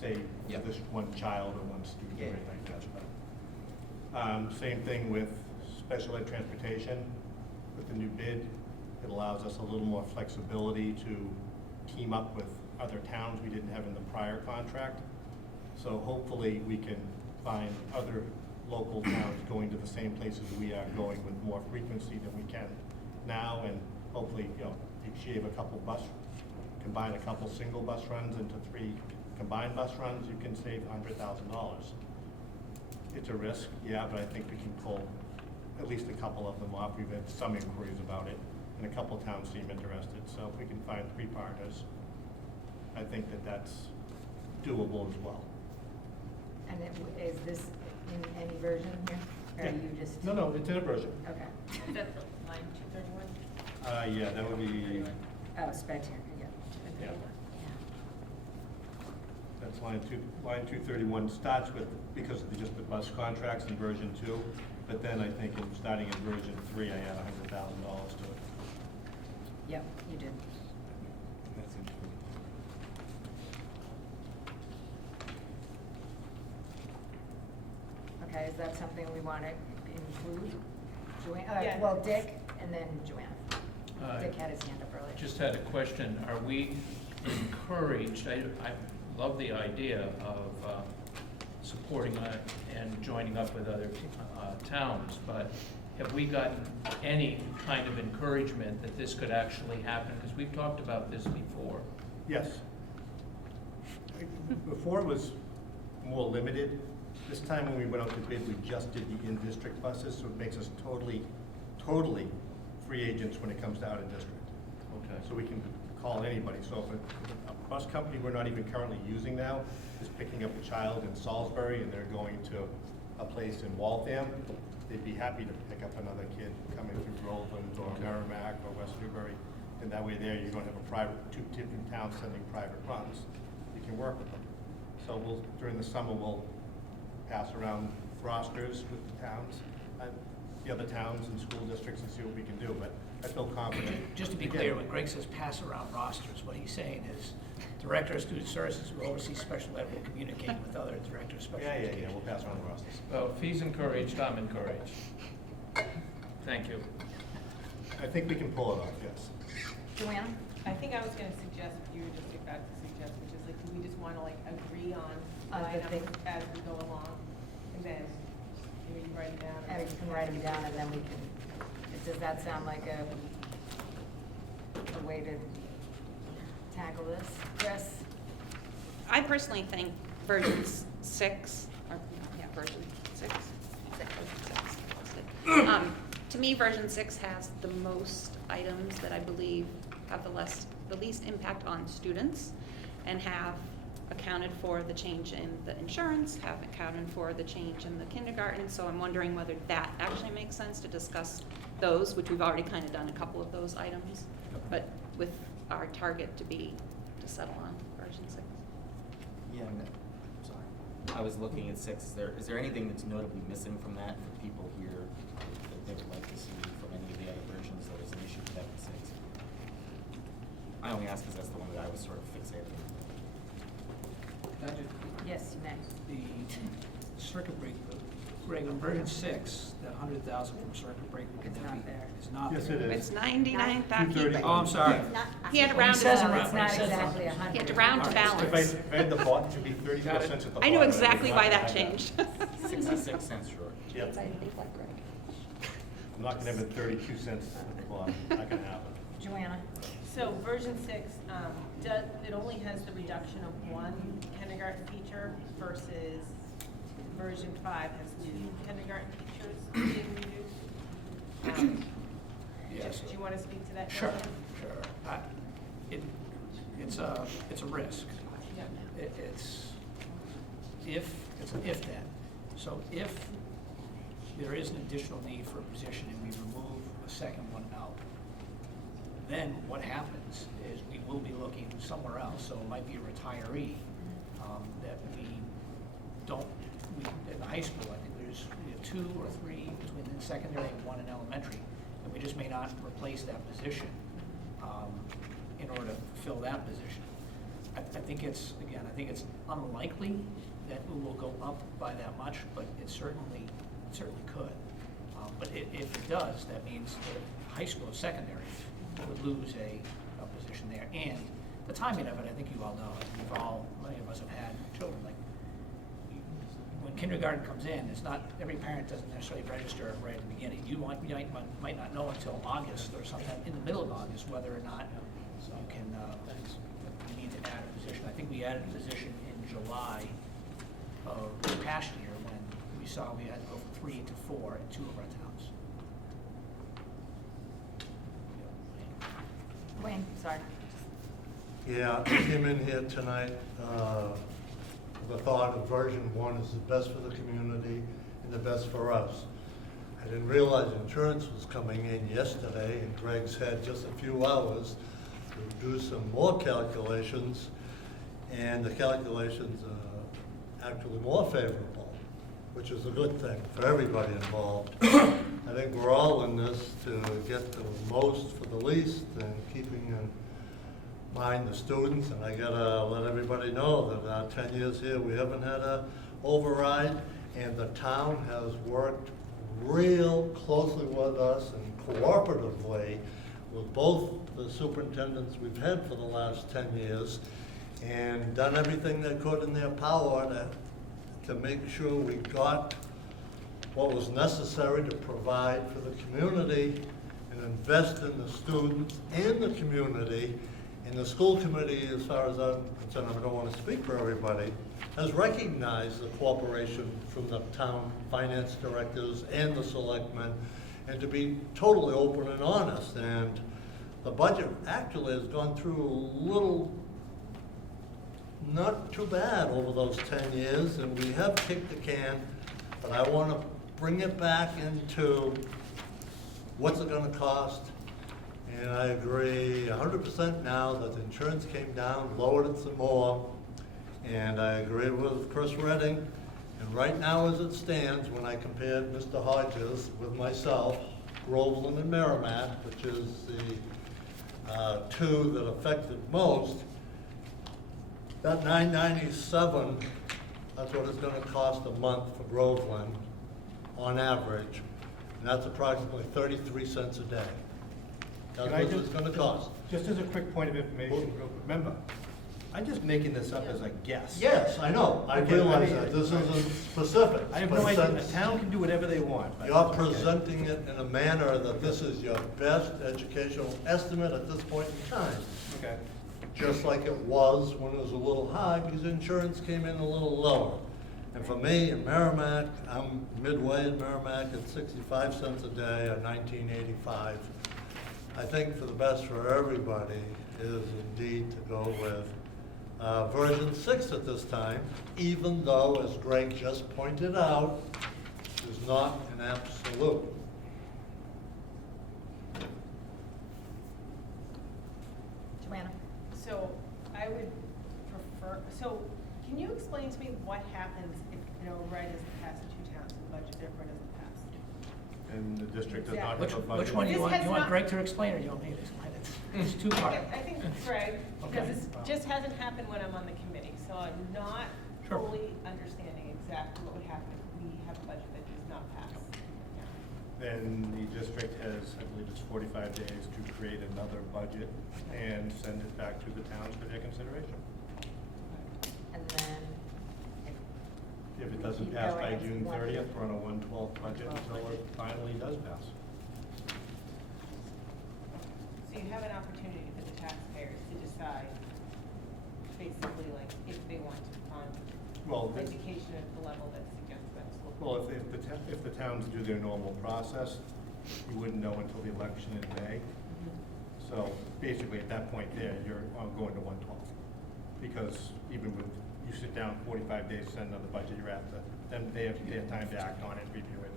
say Yeah. this one child or one student or Yeah, anything like that. gotcha. Same thing with special ed transportation. With the new bid, it allows us a little more flexibility to team up with other towns we didn't have in the prior contract. So hopefully we can find other local towns going to the same places we are going with more frequency than we can now, and hopefully, you shave a couple combine a couple single bus runs into 3 combined bus runs, you can save $100,000. It's a risk, yeah, but I think we can pull at least a couple of them off. We've had some inquiries about it, and a couple towns seem interested. So if we can find 3 partners, I think that's doable as well. And is this in any version here? Or are you just? No, it's in a version. Okay. Is that the line 231? Yeah, that would be, Oh, sped here, yeah. yeah. That's line 231 starts with, because of just the bus contracts in version 2, but then I think starting in version 3, I add $100,000 to it. Yep, you did. That's interesting. Okay, is that something we want to include? Joanne, Yeah. well, Dick, and then Joanne. Uh, Dick had his hand up earlier. Just had a question. Are we encouraged, I love the idea of supporting and joining up with other towns, but have we gotten any kind of encouragement that this could actually happen? Because we've talked about this before. Yes. Before it was more limited. This time when we went out to bid, we just did the in-district buses, so it makes us totally free agents when it comes to out-of-district. Okay. So we can call anybody. So if a bus company we're not even currently using now is picking up a child in Salisbury and they're going to a place in Waltham, they'd be happy to pick up another kid coming through Groveland or Merrimack or West Newbury. And that way there, you're going to have 2 different towns sending private runs. You can work with them. So during the summer, we'll pass around rosters with the towns. the other towns and school districts and see what we can do, but I feel confident. Just to be clear, when Greg says pass around rosters, what he's saying is Director of Student Services who oversees special ed will communicate with other Directors of Special Yeah, Education. we'll pass around the rosters. Well, if he's encouraged, I'm encouraged. Thank you. I think we can pull it off, yes. Joanna? I think I was gonna suggest, you were just about to suggest, which is like, do we just wanna like agree on On the items thing. as we go along? And then, you write it down. And you can write them down and then we can, does that sound like a way to tackle this? Chris? I personally think version 6, or, yeah, version 6. To me, version 6 has the most items that I believe have the least impact on students and have accounted for the change in the insurance, have accounted for the change in the kindergarten. So I'm wondering whether that actually makes sense to discuss those, which we've already kind of done a couple of those items, but with our target to settle on version 6. Yeah, sorry. I was looking at 6. Is there anything that's notably missing from that for people here that they would like to see from any of the other versions that was an issue with that in 6? I only ask because that's the one that I was sort of fixated on. Yes, you may. The circuit breaker, Greg, on version 6, that 100,000 from circuit breaker. It's not there. Is not Yes, there. it is. It's 99,000. 230. Oh, I'm sorry. He had to When round he it says up. around- It's when he not says exactly around- 100. He had to round to All right. If balance. I had the bottom, it should be 34 cents at the I knew bottom. exactly why that Not changed. 66 cents short. Yep. I think like Greg. I'm not gonna have it 32 cents at the bottom, not gonna happen. Joanna? So version 6, it only has the reduction of one kindergarten teacher versus version 5 has 2 kindergarten teachers being reduced. Yes. Do you wanna speak to that? Sure, Joanna? sure. It's a risk. Yeah. It's an if then. So if there is an additional need for a position and we remove a second one out, then what happens is we will be looking somewhere else. So it might be a retiree that in the high school, I think we have 2 or 3 between the secondary and 1 in elementary, and we just may not replace that position in order to fill that position. I think it's unlikely that it will go up by that much, but it certainly could. But if it does, that means the high school, secondary, would lose a position there. And the timing of it, I think you all know. Many of us have had children. Like when kindergarten comes in, it's not every parent doesn't necessarily register right at the beginning. You might not know until August or sometime in the middle of August whether or not you can. You need to add a position. I think we added a position in July of the past year when we saw we had to go from 3 to 4 in 2 of our towns. Wayne, sorry. Yeah, I came in here tonight, the thought of version 1 is the best for the community and the best for us. I didn't realize insurance was coming in yesterday, and Greg's had just a few hours to do some more calculations, and the calculations are actually more favorable, which is a good thing for everybody involved. I think we're all in this to get the most for the least and keeping in mind the students, and I gotta let everybody know that our 10 years here, we haven't had a override, and the town has worked real closely with us and cooperatively with both the superintendents we've had for the last 10 years, and done everything they could in their power to make sure we got what was necessary to provide for the community and invest in the students and the community. And the school committee, as far as I'm concerned, I don't want to speak for everybody, has recognized the cooperation from the town finance directors and the selectmen, and to be totally open and honest. And the budget actually has gone through a little, not too bad over those 10 years, and we have kicked the can, but I want to bring it back into what's it going to cost. And I agree 100% now that the insurance came down, lowered it some more. And I agree with Chris Redding And right now, as it stands, when I compared Mr. Hodges with myself, Groveland and Merrimack, which is the two that affected most, that $997, that's what it's gonna cost a month for Groveland on average. And that's approximately 33 cents a day. That's Can I what it's just- gonna cost. Just as a quick point of information, remember, I'm just making this up as a guess. Yes, I know, I Okay, realize I mean, that, this isn't specific. I have but no idea, a since town can do whatever they want. but You're okay. presenting it in a manner that this is your best educational estimate at this point in time. Okay. Just like it was when it was a little high, because insurance came in a little lower. And for me, in Merrimack, I'm midway in Merrimack at 65 cents a day, or 1985. I think for the best for everybody is indeed to go with version 6 at this time, even though, as Greg just pointed out, is not an absolute. Joanna? So I would prefer, so can you explain to me what happens if an override isn't passed in two towns and the budget therefore doesn't pass? And the district does not Which, have a budget. which one do you This want? has You want not- Greg to explain, or do you want me to explain it? It's two part. I think Greg, because Okay. this just hasn't happened when I'm on the committee, so I'm not Sure. fully understanding exactly what would happen if we have a budget that does not pass. Then the district has, I believe it's 45 days to create another budget and send it back to the towns for their consideration. And then, If it doesn't Keep pass going, by it's June one- 30th, we're on a 1/12 budget until it finally does pass. So you have an opportunity for the taxpayers to decide, basically, like, if they want to Well, fund education at the level that's suggested by the school. Well, if the towns do their normal process, you wouldn't know until the election in May. So basically, at that point there, you're going to 1/12. Because even with, you sit down 45 days, send another budget, you're at the, then they have time to act on it, review it.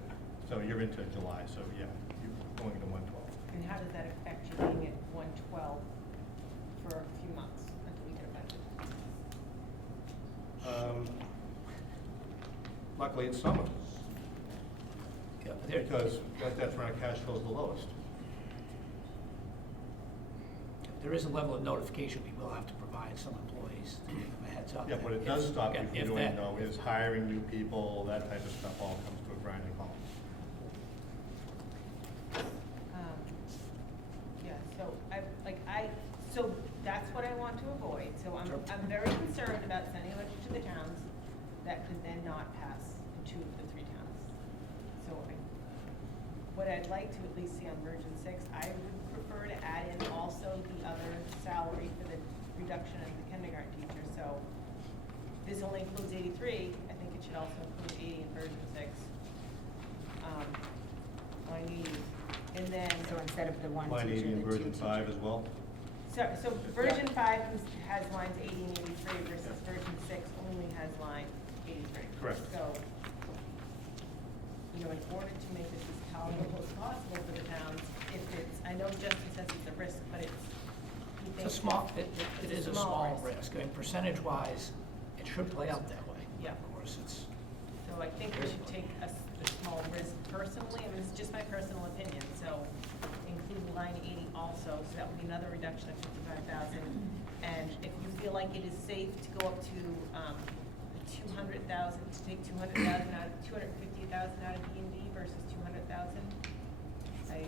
So you're into July, so yeah, you're going to 1/12. And how does that affect you being at 1/12 for a few months until we get a budget? Luckily, it's summer, Yeah, there- because that's when our cash flow is the lowest. There is a level of notification we will have to provide some employees to give them a heads up. Yeah, what it if- does stop you if from doing that- though is hiring new people, that type of stuff all comes to a grinding halt. Yeah, so that's what I want to avoid. So Sure. I'm very concerned about sending a budget to the towns that could then not pass in two of the three towns. So what I'd like to at least see on version 6, I would prefer to add in also the other salary for the reduction of the kindergarten teacher. So this only includes 83, I think it should also include 80 in version 6. Line 80. And then, so instead of the one Line teacher, 80 in the two version 5 teachers. as well? so version 5 has lines 80 and 83 versus version 6 only has line 83. Correct. So, in order to make this as palatable as possible for the towns, if it's, I know Justin says it's a risk, but it's, he It's thinks a small, it's it a is a small risk. I mean, percentage-wise, it should play out that way. Yeah. Of course, it's, So I think we should take a small risk personally, I mean, it's just my personal opinion, so include line 80 also, so that would be another reduction of 55,000. And if you feel like it is safe to go up to 200,000, to take 200,000 out of, 250,000 out of E&D versus 200,000, I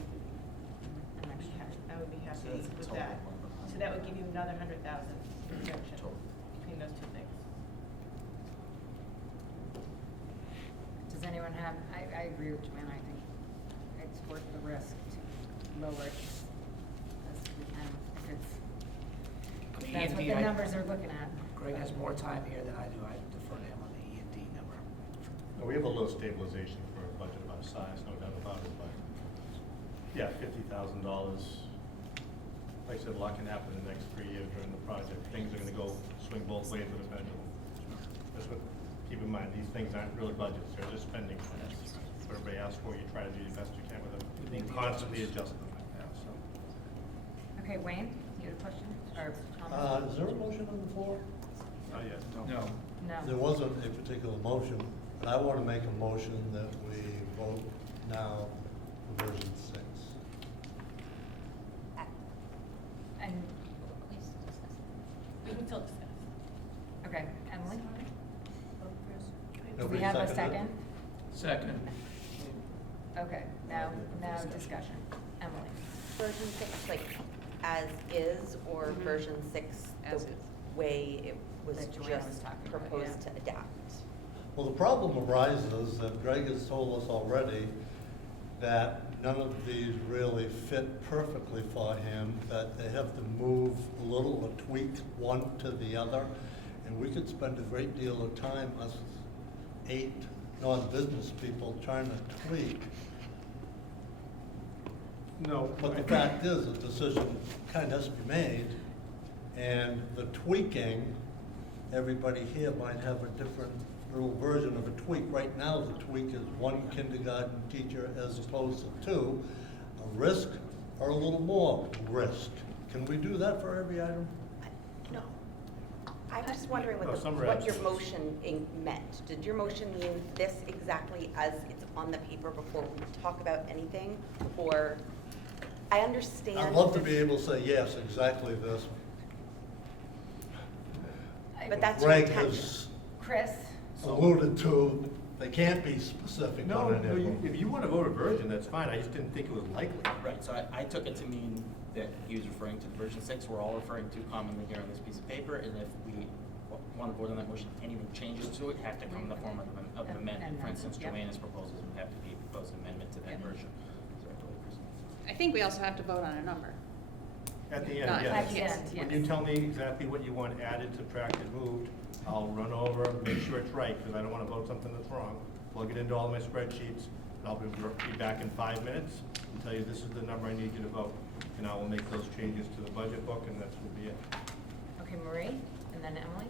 would be happy with that. So that would give you another 100,000 reduction between those two things. Does anyone have, I agree with Joanna, I think it's worth the risk to lower it as we can, if it's, that's what the numbers are looking at. Greg has more time here than I do. I defer to him on the E&D number. No, we have a low stabilization for a budget of our size, no doubt about it, but yeah, $50,000. Like I said, a lot can happen in the next 3 years during the project. Things are gonna go swing both ways with a pendulum. That's what, keep in mind, these things aren't really budgets, they're just spending plans. What everybody asks for, you try to do the best you can with them. We make You the constantly adjustments. adjust them, yeah, so. Okay, Wayne, you had a question, or comment? Is there a motion on the floor? Not yet, no. No. No. There wasn't a particular motion. But I want to make a motion that we vote now for version 6. And, We can still discuss. okay, Emily? Do Nobody we have a seconded? second? Second. Okay, now discussion. Emily? Version 6, like, as is, or version 6, As the is. way it was That Joanne was just talking about, proposed yeah. to adapt? Well, the problem arises that Greg has told us already that none of these really fit perfectly for him, that they have to move a little or tweak one to the other. And we could spend a great deal of time, us 8 non-business people, trying to tweak. No. But the fact is, a decision kind of has to be made, and the tweaking, everybody here might have a different little version of a tweak. Right now, the tweak is 1 kindergarten teacher as opposed to 2, a risk or a little more risk. Can we do that for every item? No. I'm just wondering No, what some what your reps. motion meant. Did your motion mean this exactly as it's on the paper before we talk about anything? Or, I understand. I'd love to be able to say, yes, exactly this. But that's your Greg intention. has Chris? alluded to, they can't be specific No, on any no, of you, them. if you want to vote a version, that's fine, I just didn't think it was likely. Right, so I took it to mean that he was referring to the version 6, we're all referring to commonly here on this piece of paper, and if we want to vote on that motion, any changes to it have to come in the form of an amendment. For instance, Yep. Joanna's proposals would have to be proposed amendment to that Yep. version. Sorry, go ahead, Chris. I think we also have to vote on a number. At the Not end, At yes. the end, yes. When you tell me exactly what you want added, subtracted, moved, I'll run over, make sure it's right, because I don't want to vote something that's wrong. Plug it into all my spreadsheets, and I'll be back in 5 minutes and tell you this is the number I need you to vote. And I will make those changes to the budget book, and that will be it. Okay, Marie, and then Emily?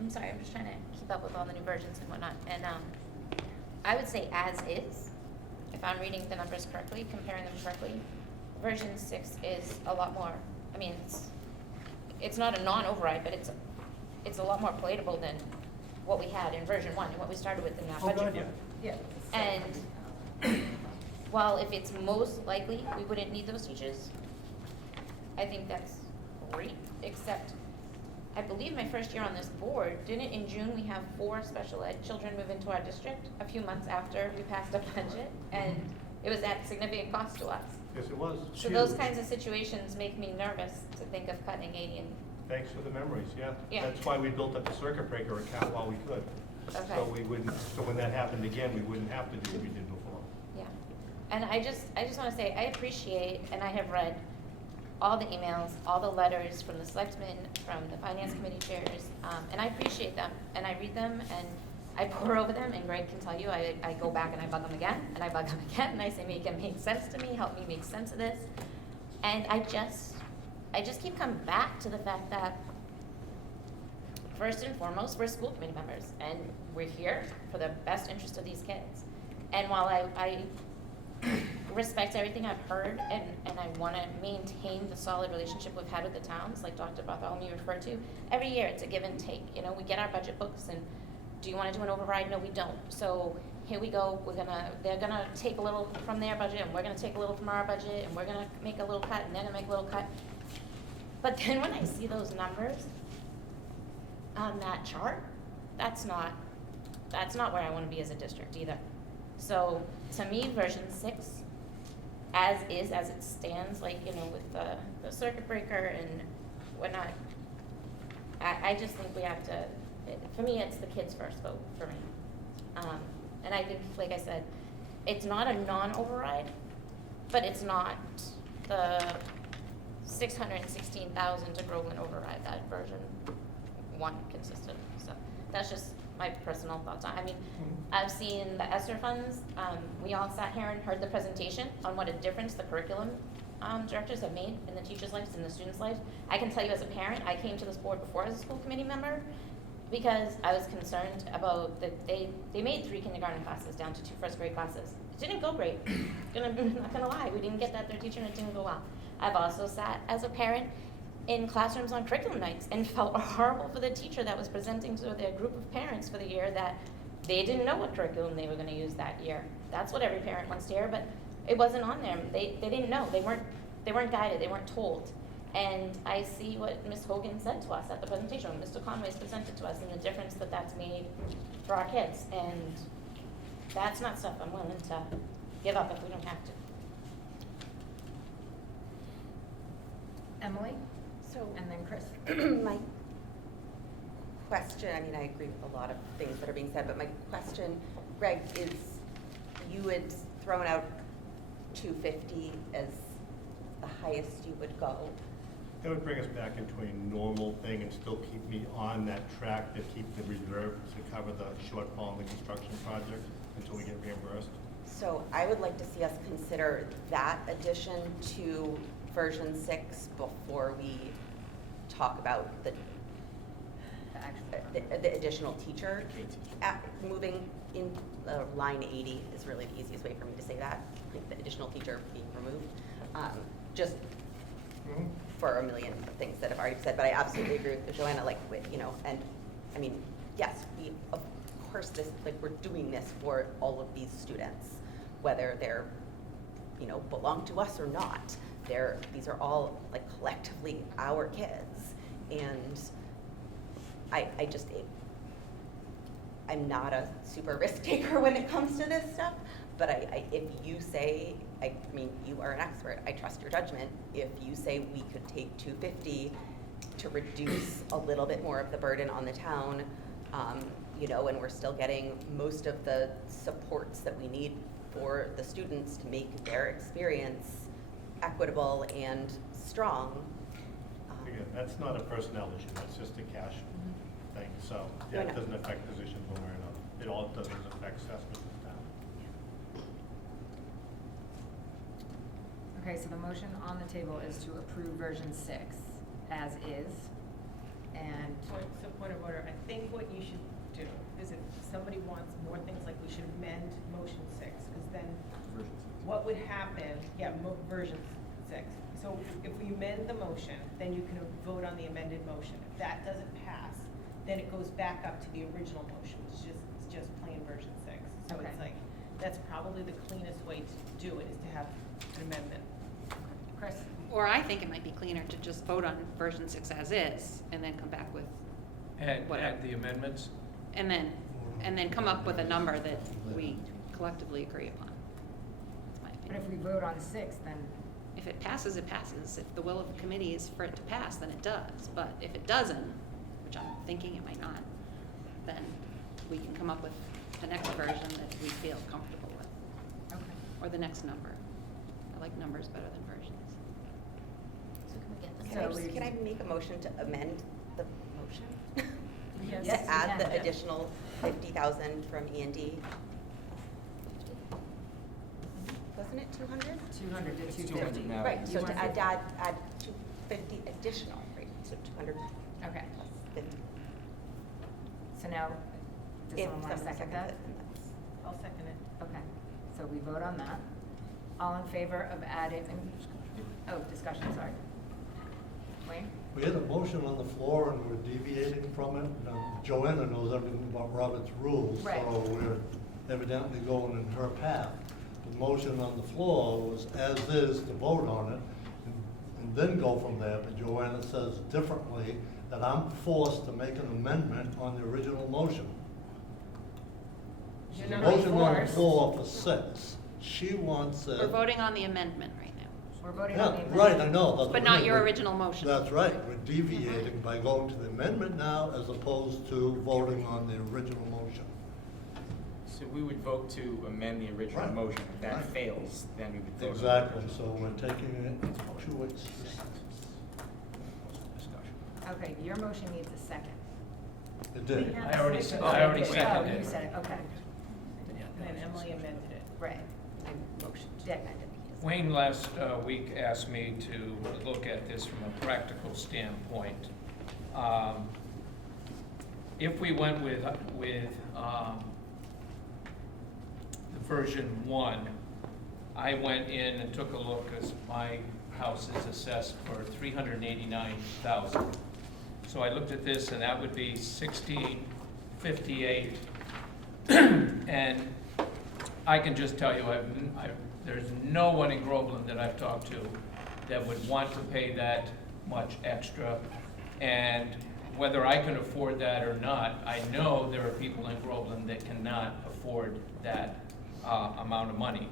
I'm sorry, I'm just trying to keep up with all the new versions and whatnot. And I would say as is, if I'm reading the numbers correctly, comparing them correctly. Version 6 is a lot more, I mean, it's not a non-override, but it's a lot more palatable than what we had in version 1 and what we started with in that Oh, budget God, book. yeah. Yeah. And while if it's most likely we wouldn't need those teachers, I think that's great, except I believe my first year on this board, didn't in June we have 4 special ed children move into our district a few months after we passed a budget, and it was at significant cost to us. Yes, it was. So those kinds of situations make me nervous to think of cutting 80 and, Thanks for the memories, yeah. Yeah. That's why we built up the circuit breaker account while we could. Okay. So we wouldn't, so when that happened again, we wouldn't have to do what we did before. yeah. And I just want to say, I appreciate, and I have read all the emails, all the letters from the selectmen, from the finance committee chairs, and I appreciate them, and I read them, and I pour over them, and Greg can tell you, I go back and I bug them again, and I bug them again, and I say, make it make sense to me, help me make sense of this. And I just keep coming back to the fact that, first and foremost, we're school committee members, and we're here for the best interest of these kids. And while I respect everything I've heard, and I want to maintain the solid relationship we've had with the towns, like Dr. Bartholomew referred to, every year it's a give and take. You know, we get our budget books, and do you want to do an override? No, we don't. So here we go. They're gonna take a little from their budget, and we're gonna take a little from our budget, and we're gonna make a little cut, and they're gonna make a little cut. But then when I see those numbers on that chart, that's not where I want to be as a district either. So to me, version 6, as is, as it stands, like, you know, with the circuit breaker and whatnot, I just think we have to, for me, it's the kids first vote for me. And I think, like I said, it's not a non-override, but it's not the 616,000 to Groveland override that version 1 consisted. So that's just my personal thoughts on it. I mean, I've seen the ESSER funds. We all sat here and heard the presentation on what a difference the curriculum directors have made in the teachers' lives and the students' lives. I can tell you as a parent, I came to this board before as a school committee member because I was concerned about they made 3 kindergarten classes down to 2 first grade classes. It didn't go great. I'm not gonna lie, we didn't get that 3rd teacher and it didn't go well. I've also sat as a parent in classrooms on curriculum nights and felt horrible for the teacher that was presenting to their group of parents for the year that they didn't know what curriculum they were gonna use that year. That's what every parent wants to hear, but it wasn't on there. They didn't know. They weren't guided. They weren't told. And I see what Ms. Hogan said to us at the presentation, what Mr. Conway's presented to us, and the difference that that's made for our kids. And that's not stuff I'm willing to give up if we don't have to. Emily, So, and then Chris. my question, I mean, I agree with a lot of things that are being said, but my question, Greg, is you had thrown out 250 as the highest you would go. That would bring us back into a normal thing and still keep me on that track to keep the reserve to cover the shortfall in the construction project until we get reimbursed. So I would like to see us consider that addition to version 6 before we talk about the additional teacher. Moving in line 80 is really the easiest way for me to say that, like the additional teacher being removed. Just for a million of things that I've already said, but I absolutely agree with Joanna, like, you know, and I mean, yes, we, of course, this, like, we're doing this for all of these students, whether they're, you know, belong to us or not. These are all, like, collectively our kids, and I just, I'm not a super risk taker when it comes to this stuff, but if you say, I mean, you are an expert, I trust your judgment. If you say we could take 250 to reduce a little bit more of the burden on the town, you know, and we're still getting most of the supports that we need for the students to make their experience equitable and strong. Again, that's not a personnel issue, that's just a cash thing, so, yeah, it doesn't affect positions one way or another. It all does is affect assessment in town. Okay, so the motion on the table is to approve version 6 as is, and Point of order, I think what you should do is if somebody wants more things, like we should amend motion 6, because then what would happen, version 6. So if we amend the motion, then you can vote on the amended motion. If that doesn't pass, then it goes back up to the original motion, which is just plain version 6. So Okay. it's like, that's probably the cleanest way to do it, is to have an amendment. Chris? Or I think it might be cleaner to just vote on version 6 as is, and then come back with, Whatever. Add the amendments. and then come up with a number that we collectively agree upon. That's my But opinion. if we vote on 6, then, If it passes, it passes. If the will of the committee is for it to pass, then it does. But if it doesn't, which I'm thinking it might not, then we can come up with the next version that we feel comfortable with, okay. or the next number. I like numbers better than versions. So can we get them? So Can I make a motion to amend the motion? Yes, To you add can, the yeah. additional 50,000 from E&D? Wasn't it 200? 200 to It's 250. 200 now. Right, You so to want add, to- add 250 additional, right, so 200 Okay, plus 50. so now, does If someone want to someone second seconds that? it, then that's. I'll second it. Okay, so we vote on that. All in favor of adding, discussion, sorry. Wayne? We had a motion on the floor and we're deviating from it. Now, Joanna knows everything about Robert's rules, Right. so we're evidently going in her path. The motion on the floor was as is to vote on it and then go from there. But Joanna says differently, that I'm forced to make an amendment on the original motion. So You're the not motion on the forced. floor for 6, she wants it. We're voting on the amendment right now, We're voting Yeah, on the amendment. right, I know. that's but what I not mean. your original motion. That's right, we're deviating by going to the amendment now as opposed to voting on the original motion. So we would vote to amend the original Right. motion. If that Right. fails, then we would vote. on the Exactly, original. so we're taking it to its. Discussion. Okay, your motion needs a second. It did. I already said, Oh, I already you did. seconded Oh, it. you said it, okay. And then Emily amended it. Right. I motioned. Dick, I did. Wayne last week asked me to look at this from a practical standpoint. If we went with the version 1, I went in and took a look, as my house is assessed for $389,000. So I looked at this, and that would be 1658 And I can just tell you, there's no one in Groveland that I've talked to that would want to pay that much extra. And whether I can afford that or not, I know there are people in Groveland that cannot afford that amount of money.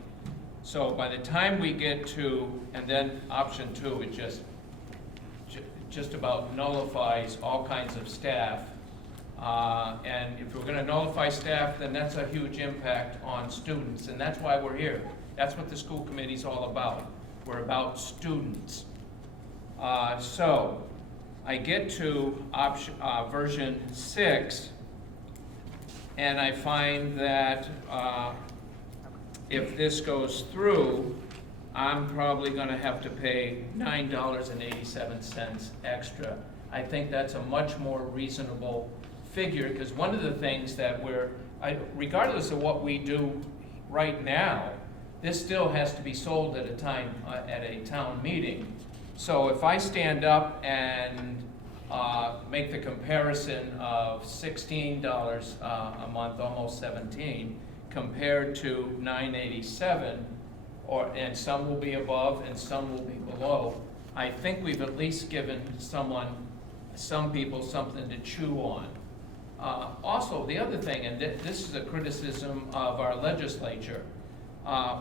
So by the time we get to, and then option 2, it just about nullifies all kinds of staff. And if we're gonna nullify staff, then that's a huge impact on students, and that's why we're here. That's what the school committee's all about. We're about students. So I get to version 6, and I find that if this goes through, I'm probably gonna have to pay $9.87 extra. I think that's a much more reasonable figure, because one of the things that regardless of what we do right now, this still has to be sold at a town meeting. So if I stand up and make the comparison of $16 a month, almost $17, compared to $9.87, and some will be above and some will be below, I think we've at least given some people something to chew on. Also, the other thing, and this is a criticism of our legislature,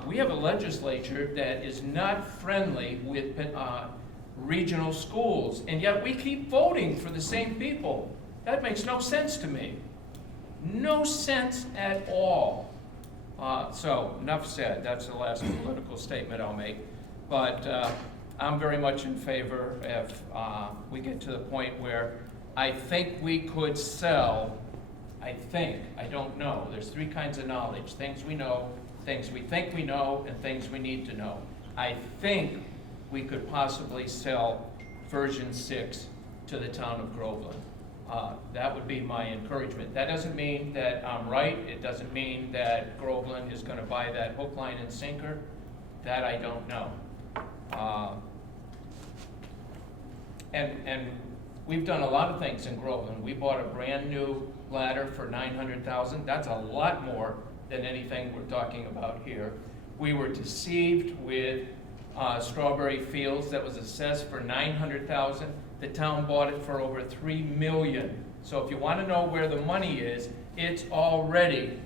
we have a legislature that is not friendly with regional schools, and yet we keep voting for the same people. That makes no sense to me. No sense at all. So, enough said. That's the last political statement I'll make. But I'm very much in favor if we get to the point where I think we could sell, I don't know. There's 3 kinds of knowledge: things we know, things we think we know, and things we need to know. I think we could possibly sell version 6 to the town of Groveland. That would be my encouragement. That doesn't mean that I'm right. It doesn't mean that Groveland is going to buy that hook, line, and sinker. That I don't know. And we've done a lot of things in Groveland. We bought a brand new ladder for $900,000. That's a lot more than anything we're talking about here. We were deceived with Strawberry Fields that was assessed for $900,000. The town bought it for over $3 million. So if you want to know where the money is, it's already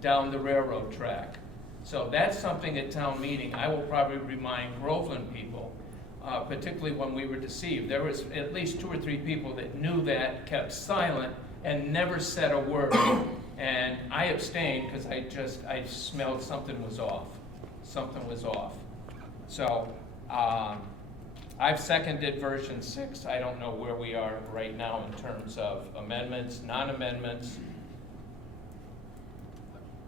down the railroad track. So that's something at town meeting I will probably remind Groveland people, particularly when we were deceived. There was at least 2 or 3 people that knew that, kept silent, and never said a word. And I abstained because I smelled something was off. Something was off. So I've seconded version 6. I don't know where we are right now in terms of amendments, non-amendments.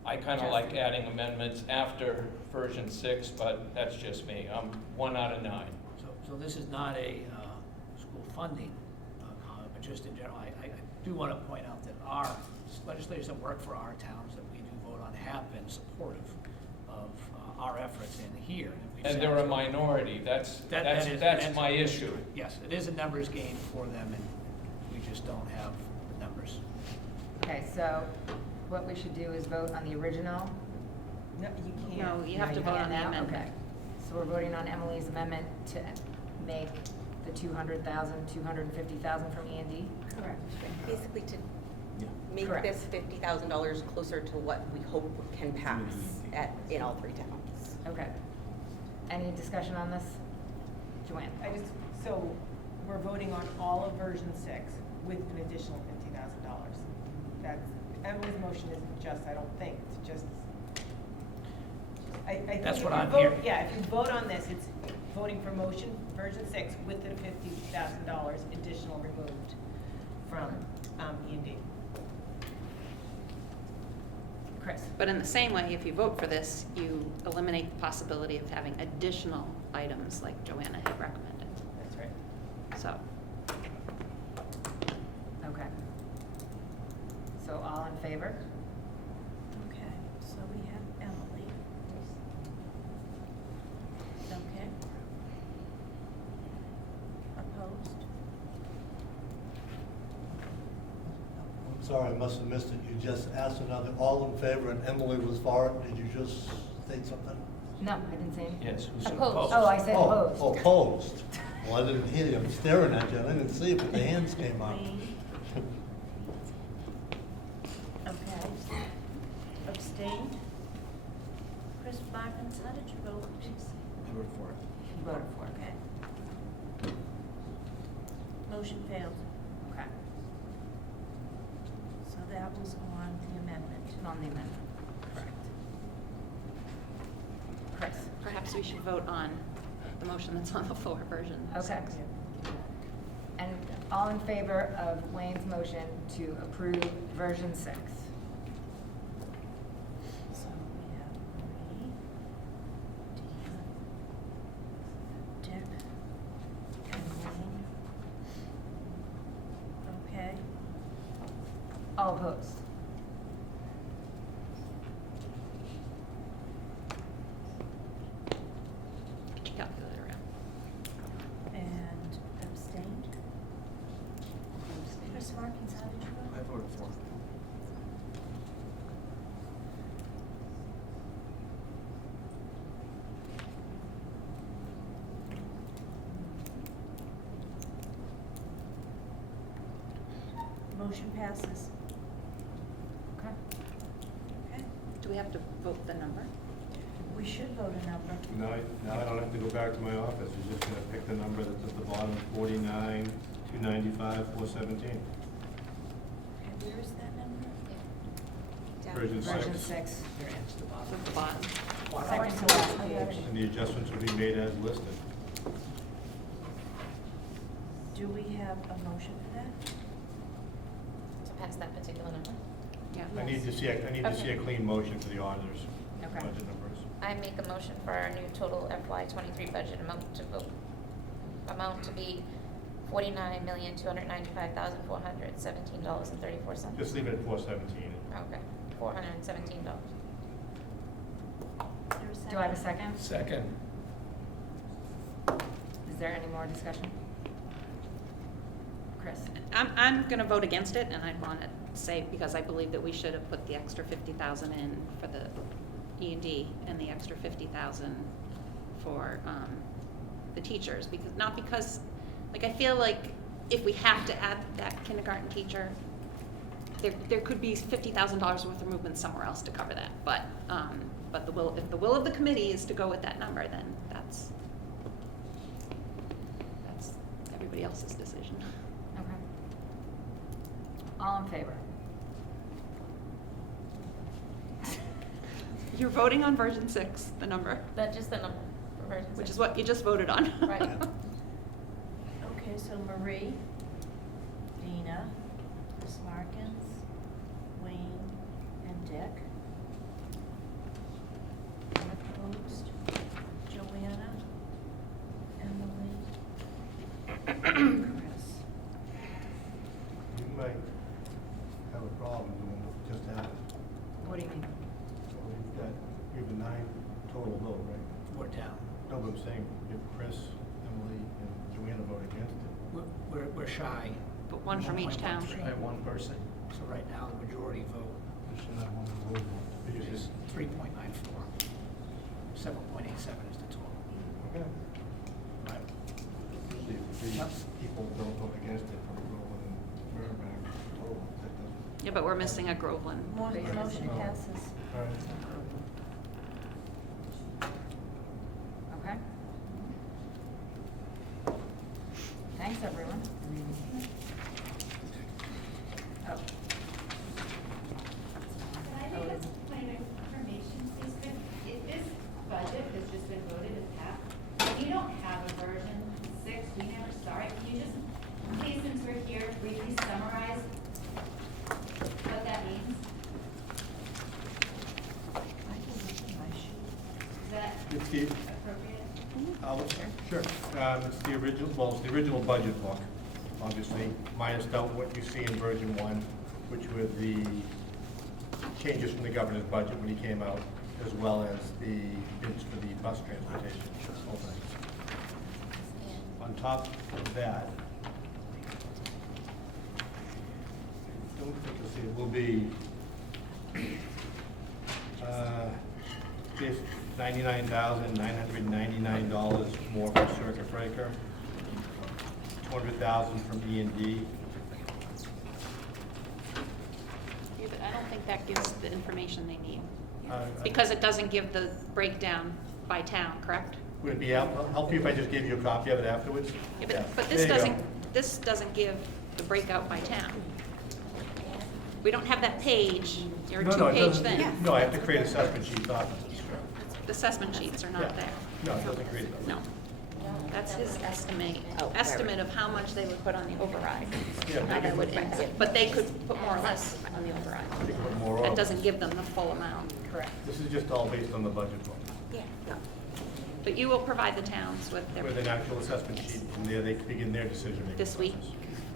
I kind of like adding amendments after version 6, but that's just me. I'm 1 out of 9. So this is not a school funding comment, but just in general, I do want to point out that our legislators that work for our towns that we do vote on have been supportive of our efforts in here. And they're a minority. That's my issue. Yes, it is a numbers game for them, and we just don't have the numbers. Okay, so what we should do is vote on the original. No, you can't. No, you have to vote on the now? amendment. Okay. So we're voting on Emily's amendment to make the $250,000 from E&D? Correct. Basically to make Correct. this $50,000 closer to what we hope can pass in all 3 towns. Okay. Any discussion on this? Joanne? So we're voting on all of version 6 with an additional $50,000. Emily's motion isn't just, I don't think, it's just, I think That's if what you I'm vote- hearing. Yeah, if you vote on this, it's voting for motion version 6 with the $50,000 additional removed from E&D. Chris? But in the same way, if you vote for this, you eliminate the possibility of having additional items like Joanna had recommended. That's right. So, Okay. So all in favor? Okay, so we have Emily. Okay. Opposed? sorry, I must have missed it. You just asked another, all in favor, and Emily was for it. Did you just state something? No, I didn't say anything. Yes, who's Opposed. opposed? Oh, I said opposed. Oh, opposed. Well, I didn't hear you. I'm staring at you. I didn't see it, but the hands came up. Okay. Abstained? Chris Markins, how did you vote? I voted for it. You voted for it. Okay. Motion failed. Okay. So that was on the amendment. On the amendment. Correct. Chris? Perhaps we should vote on the motion that's on the floor, version Okay. 6. And all in favor of Wayne's motion to approve version 6? So we have Marie, Dina, Dick, and Wayne. Okay. All opposed? Get your calculator out. And abstained? Chris Markins, how did you vote? I voted for it. Motion passes. Okay. Okay. Do we have to vote the number? We should vote a number. Now I don't have to go back to my office. You're just gonna pick the number that's at the bottom, 49, 295, 417. Okay, where is that number? Version Version 6. 6. Here, it's the bottom. At the bottom. Second to last page. And the adjustments will be made as listed. Do we have a motion for that? To pass that particular number. Yeah. I need to see, I need to see a clean motion for the auditors. Okay. Budget numbers. I make a motion for our new total FY '23 budget amount to be $49,295,417.34. Just leave it at 417. Okay, $417. Do I have a second? Second. Is there any more discussion? Chris? I'm gonna vote against it, and I wanna say, because I believe that we should have put the extra 50,000 in for the E&D and the extra 50,000 for, the teachers, because, like, I feel like if we have to add that kindergarten teacher, there could be $50,000 worth of movement somewhere else to cover that, but if the will of the committee is to go with that number, then that's everybody else's decision. Okay. All in favor? You're voting on version 6, the number, That's just the number for version 6. which is what you just voted on. Right. Okay, so Marie, Dina, Chris Markins, Wayne, and Dick. Opposed, Joanna, Emily, Chris. You might have a problem doing what just happened. What do you mean? So you have a 9 total vote, right? We're down. No, but I'm saying if Chris, Emily, and Joanna vote against it. We're shy. But one from each town. 1.13. By one person. So right now, the majority vote We should have one vote. Because is 3.94. 7.87 is the total. Okay. Right. See, if 3 people don't vote against it from Groveland and Merrimack total, that doesn't. Yeah, but we're missing a Groveland. Motion passes. All right. Okay. Thanks, everyone. Oh. Can I make a point of information, please? If this budget has just been voted as passed, and you don't have a version 6, we never saw it, can you just, please, since we're here, briefly summarize what that means? Is that It's the, appropriate? sure. It's the original, well, it's the original budget book, obviously, minus out what you see in version 1, which were the changes from the governor's budget when he came out, as well as the bids for the bus transportation. On top of that, don't think you'll see it, will be, $99,999 more from circuit breaker, $200,000 from E&D. Yeah, but I don't think that gives the information they need, Uh, because it doesn't give the breakdown by town, correct? Would it be help you if I just gave you a copy of it afterwards? Yeah, but There this you go. this doesn't give the breakout by town. We don't have that page, or No, it two-page doesn't- thing. No, I have to create assessment sheets off of it. The assessment sheets are Yeah. not there. No, it doesn't create those. No. That's his estimate, Oh, right, estimate of how much they would put on the override. Yeah, How they that would could- impact, but they could put more or less on the override. They could put more That on. doesn't give them the full amount. Correct. This is just all based on the budget book, Yeah. But you will provide the towns with their, with an actual assessment sheet, and there they can begin their decision-making. this week, process.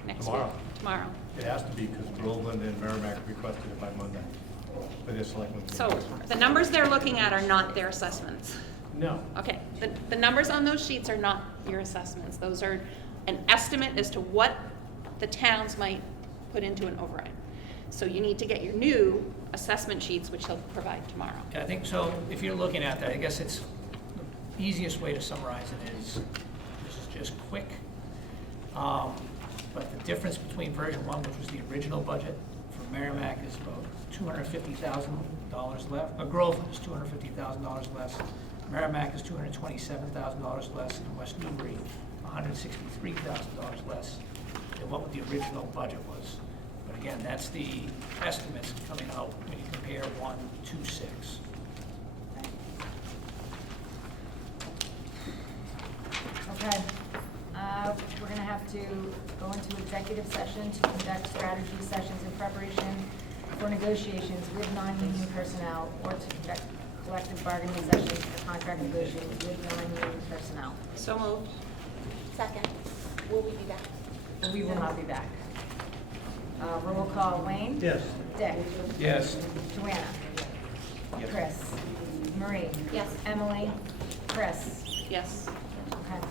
next week? Tomorrow. Tomorrow. It has to be, because Groveland and Merrimack requested it by Monday for their selectmen. So the numbers they're looking at are not their assessments. No. Okay, the numbers on those sheets are not your assessments. Those are an estimate as to what the towns might put into an override. So you need to get your new assessment sheets, which he'll provide tomorrow. I think so, if you're looking at that, I guess it's, the easiest way to summarize it is, this is just quick. But the difference between version 1, which was the original budget for Merrimack, is about $250,000 left. Groveland is $250,000 less. Merrimack is $227,000 less, and West Newbury, $163,000 less than what the original budget was. But again, that's the estimates coming out when you compare 1 to 6. Okay. We're gonna have to go into executive session to conduct strategy sessions in preparation for negotiations with non-union personnel or to conduct collective bargaining sessions for contract negotiations with non-union personnel. So moved. Second, will we be back? We will not be back. Roll call, Wayne? Yes. Dick? Yes. Joanna? Chris? Marie? Yes. Emily? Chris? Yes. Okay.